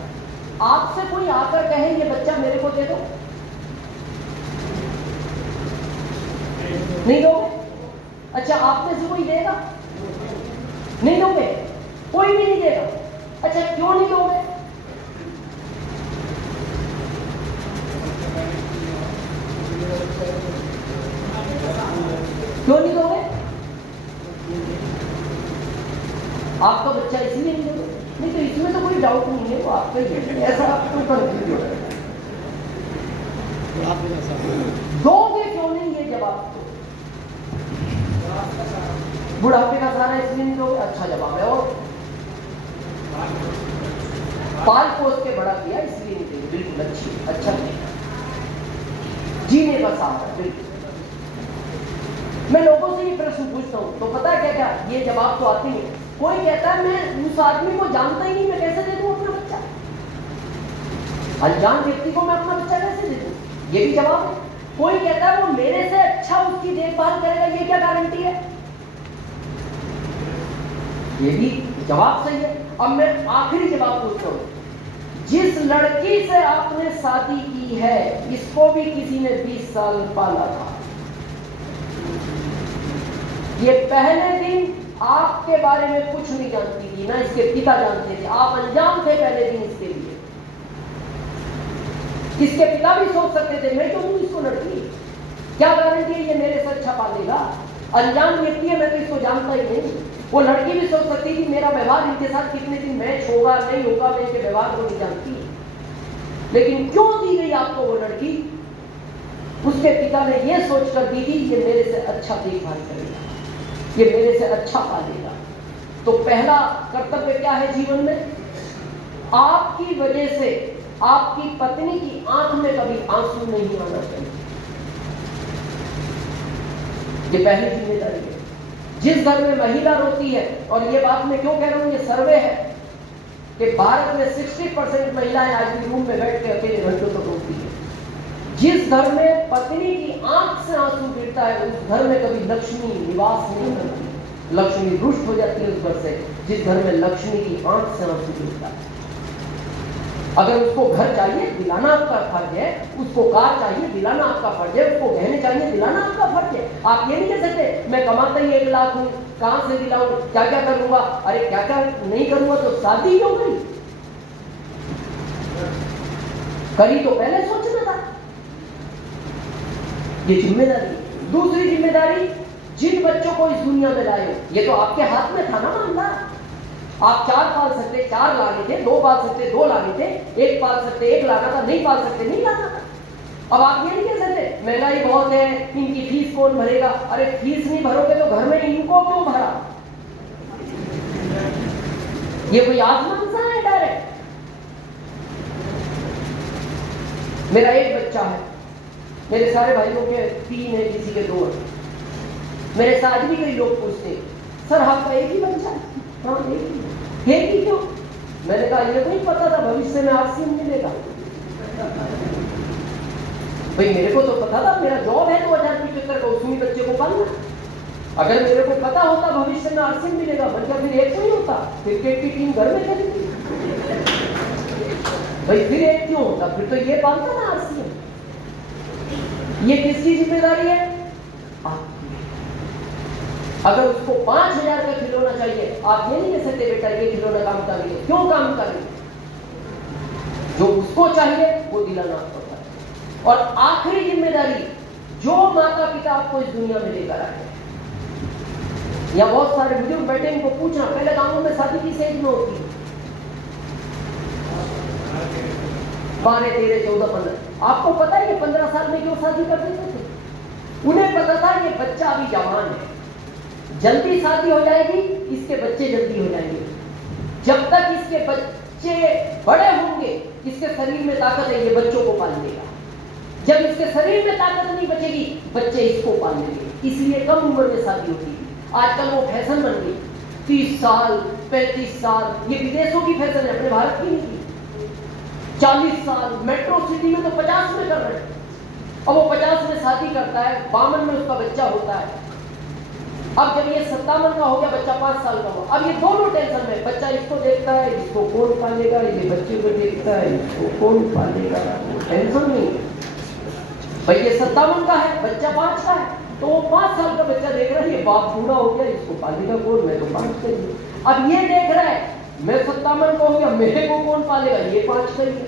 आपसे कोई आकर कहे ये बच्चा मेरे को दे दो, नहीं दोगे? अच्छा, आप में से कोई देगा? नहीं दोगे? कोई भी नहीं देगा। अच्छा, क्यों नहीं दोगे? क्यों नहीं दोगे? आपका बच्चा इसलिए नहीं दोगे? नहीं तो इसमें तो कोई डाउट नहीं है, वो आपका ही है, ऐसा आपको कंफ्यूज हो रहा है। दोगे क्यों नहीं, ये जवाब दो। बुढ़ापे का सहारा इसलिए नहीं दोगे? अच्छा जवाब है। और पाल पोस के बड़ा किया इसलिए नहीं देंगे, बिल्कुल अच्छा जीने का सहारा, बिल्कुल। मैं लोगों से ये प्रश्न पूछता हूं तो पता है क्या ये जवाब तो आते हैं। कोई कहता है मैं उस आदमी को जानता ही नहीं, मैं कैसे दे दूं अपना बच्चा? अनजान व्यक्ति को मैं अपना बच्चा कैसे दे दूं? ये भी जवाब है। कोई कहता है वो मेरे से अच्छा उसकी देखभाल करेगा, ये क्या गारंटी है? ये भी जवाब सही है। अब मैं आखिरी जवाब पूछता हूं, जिस लड़की से आपने शादी की है इसको भी किसी ने 20 साल पाला था। ये पहले दिन आपके बारे में कुछ नहीं जानती थी, ना इसके पिता जानते थे, आप अनजान थे पहले दिन इसके लिए। इसके पिता भी सोच सकते थे मैं क्यों दूं इसको लड़की, क्या गारंटी है ये मेरे से अच्छा पालेगा? अनजान व्यक्ति है, मैं तो इसको जानता ही नहीं। वो लड़की भी सोच सकती थी मेरा व्यवहार इनके साथ कितने दिन मैच होगा नहीं होगा, मैं इनके व्यवहार को नहीं जानती। लेकिन क्यों दी गई आपको वो लड़की? उसके पिता ने ये सोचकर दी थी ये मेरे से अच्छा देखभाल करेगा, ये मेरे से अच्छा पालेगा। तो पहला कर्तव्य क्या है जीवन में? आपकी वजह से आपकी पत्नी की आंख में कभी आंसू नहीं आना चाहिए, ये पहली जिम्मेदारी है। जिस घर में महिला रोती है, और ये बात मैं क्यों कह रहा हूं, ये सर्वे है कि भारत में 60% महिलाएं आज भी रूम में बैठ के अकेले घंटों तक रोती है। जिस घर में पत्नी की आंख से आंसू गिरता है उस घर में कभी लक्ष्मी निवास नहीं करती, लक्ष्मी रुष्ट हो जाती है उस घर से। जिस घर में लक्ष्मी की आंख से आंसू गिरता है, अगर उसको घर चाहिए दिलाना आपका फर्ज है, उसको कार चाहिए दिलाना आपका फर्ज है, उसको गहने चाहिए दिलाना आपका फर्ज है। आप ये नहीं कह सकते मैं कमाता ही 1 लाख हूं, कहां से दिलाऊं, क्या क्या करूंगा? अरे क्या क्या नहीं करूंगा तो शादी क्यों करी? करी तो पहले सोचना था। ये जिम्मेदारी। दूसरी जिम्मेदारी, जिन बच्चों को इस दुनिया में लाए हो, ये तो आपके हाथ में था ना मामला। आप 4 पाल सकते, 4 लाने थे, 2 पाल सकते, 2 लाने थे, 1 पाल सकते, 1 लाना था, नहीं पाल सकते, नहीं लाना था। अब आप ये नहीं कह सकते महंगाई बहुत है, इनकी फीस कौन भरेगा? अरे फीस नहीं भरोगे तो घर में इनको क्यों भरा? ये कोई आसमान सा है डायरेक्ट? मेरा एक बच्चा है, मेरे सारे भाइयों के 3 है, किसी के 2 है। मेरे साथ भी कई लोग पूछते सर आपका एक ही बच्चा है? हाँ एक ही क्यों? मैंने कहा ये नहीं पता था भविष्य में आरसीएम मिलेगा। भाई मेरे को तो पता था मेरा जॉब है 2075 का, उसमें बच्चे को पालना। अगर मेरे को पता होता भविष्य में आरसीएम मिलेगा, बच्चा फिर एक नहीं होता, क्रिकेट की टीम घर में चली। भाई फिर एक क्यों होता? फिर तो ये पालता ना आरसीएम। ये किसकी जिम्मेदारी है? आपकी। अगर उसको 5000 का खिलौना चाहिए, आप ये नहीं कह सकते बेटा ये खिलौना काम करेंगे। क्यों काम करेंगे? जो उसको चाहिए वो दिलाना आपको है। और आखिरी जिम्मेदारी, जो माता पिता आपको इस दुनिया में लेकर आए, या बहुत सारे बुजुर्ग बैठे, इनको पूछना पहले गांवों में शादी किस एज में होती है? 12, 13, 14, 15। आपको पता है ये 15 साल में क्यों शादी कर देते थे? उन्हें पता था ये बच्चा अभी जवान है, जल्दी शादी हो जाएगी, इसके बच्चे जल्दी हो जाएंगे। जब तक इसके बच्चे बड़े होंगे, इसके शरीर में ताकत है, ये बच्चों को पाल लेगा। जब इसके शरीर में ताकत नहीं बचेगी, बच्चे इसको पाल लेंगे। इसलिए कम उम्र में शादी होती है। आजकल वो फैशन बन गई, 30 साल 35 साल, ये विदेशों की फैशन है, अपने भारत की नहीं। 40 साल, मेट्रो सिटी में तो 50 में कर रहे हैं। अब वो 50 में शादी करता है, 52 में उसका बच्चा होता है। अब जब ये 57 का हो गया, बच्चा 5 साल का हुआ, अब ये दोनों टेंशन में, बच्चा इसको देखता है, इसको कौन पालेगा, ये बच्चे को देखता है, इसको कौन पालेगा, टेंशन नहीं। भाई ये 57 का है, बच्चा 5 का है, तो वो 5 साल का बच्चा देख रहा है, ये बाप बूढ़ा हो गया, इसको पालेगा कौन, मैं तो 5 का ही। अब ये देख रहा है, मैं 57 का हो गया, मेरे को कौन पालेगा, ये 5 का ही है।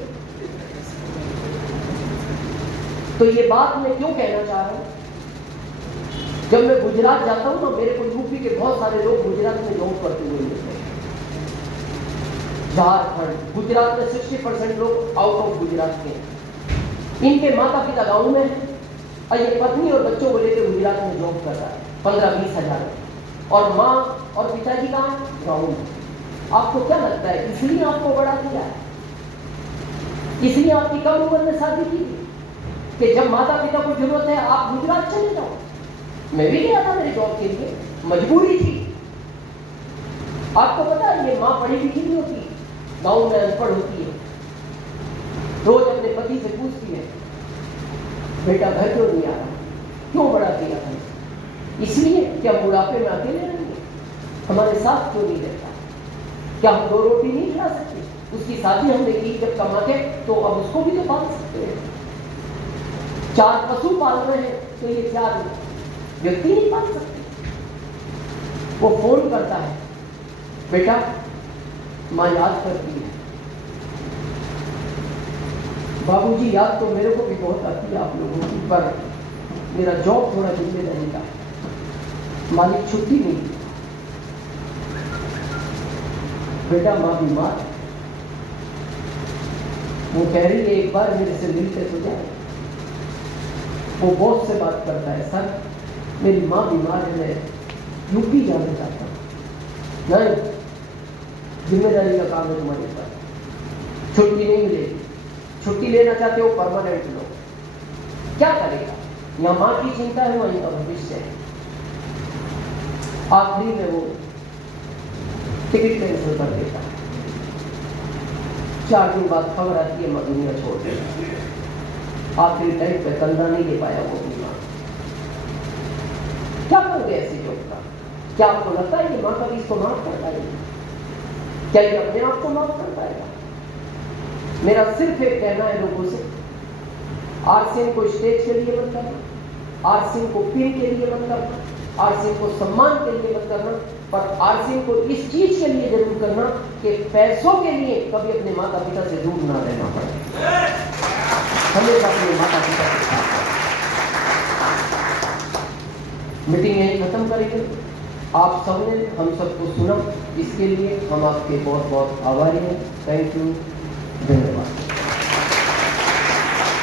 तो ये बात मैं क्यों कहना चाह रहा हूं, जब मैं गुजरात जाता हूं ना, मेरे को यूपी के बहुत सारे लोग गुजरात में जॉब करते हुए मिलते हैं, झारखंड, गुजरात में 60% लोग आउट ऑफ गुजरात के हैं। इनके माता पिता गांव में हैं और ये पत्नी और बच्चों को लेकर गुजरात में जॉब कर रहा है 15-20 हजार, और माँ और पिताजी कहाँ हैं, गाँव में। आपको क्या लगता है इसलिए आपको बड़ा किया है, इसलिए आपकी कम उम्र में शादी की कि जब माता पिता को जरूरत है आप गुजरात चले जाओ। मैं भी गया था मेरे जॉब के लिए, मजबूरी थी। आपको पता है ये माँ पढ़ी लिखी नहीं होती, गाँव में अनपढ़ होती है, रोज अपने पति से पूछती है बेटा घर क्यों नहीं आ रहा, क्यों बड़ा किया है, इसलिए क्या बुढ़ापे में अकेले रहेंगे, हमारे साथ क्यों नहीं रहता, क्या हम 2 रोटी नहीं खिला सकते, उसकी शादी हमने की जब कमा के, तो अब उसको भी तो पाल सकते हैं। 4 पशु पाल रहे हैं तो ये 4 व्यक्ति नहीं पाल सकते। वो फोन करता है, बेटा माँ याद करती है, बाबूजी याद तो मेरे को भी बहुत आती है आप लोगों की, पर मेरा जॉब थोड़ा जिम्मेदारी का, मालिक छुट्टी नहीं, बेटा माँ बीमार, वो कह रही है एक बार मेरे से मिलते तो जाए। वो बॉस से बात करता है, सर मेरी माँ बीमार है, मैं यूपी जाना चाहता हूँ। नहीं, जिम्मेदारी का काम है तुम्हारे ऊपर, छुट्टी नहीं मिलेगी, छुट्टी लेना चाहते हो परमानेंट लो। क्या करेगा, यहाँ माँ की चिंता है, वहीं का भविष्य है। आखिरी में वो टिकट कैंसिल कर देता है। 4 दिन बाद खबर आती है माँ दुनिया छोड़ देती है। आखिरी टाइम पे कंधा नहीं दे पाया वो बीमार। क्या करोगे ऐसी जॉब का? क्या आपको लगता है कि माँ कभी इसको माफ कर पाएगी? क्या ये अपने आप को माफ कर पाएगा? मेरा सिर्फ एक कहना है लोगों से, आरसीएम को स्टेज के लिए मत करना, आरसीएम को पिन के लिए मत करना, आरसीएम को सम्मान के लिए मत करना, पर आरसीएम को इस चीज के लिए जरूर करना कि पैसों के लिए कभी अपने माता पिता से दूर ना रहना पड़े, हमेशा अपने माता पिता के साथ। मीटिंग यहीं खत्म करेंगे। आप सबने हम सबको सुना, इसके लिए हम आपके बहुत बहुत आभारी हैं। Thank you.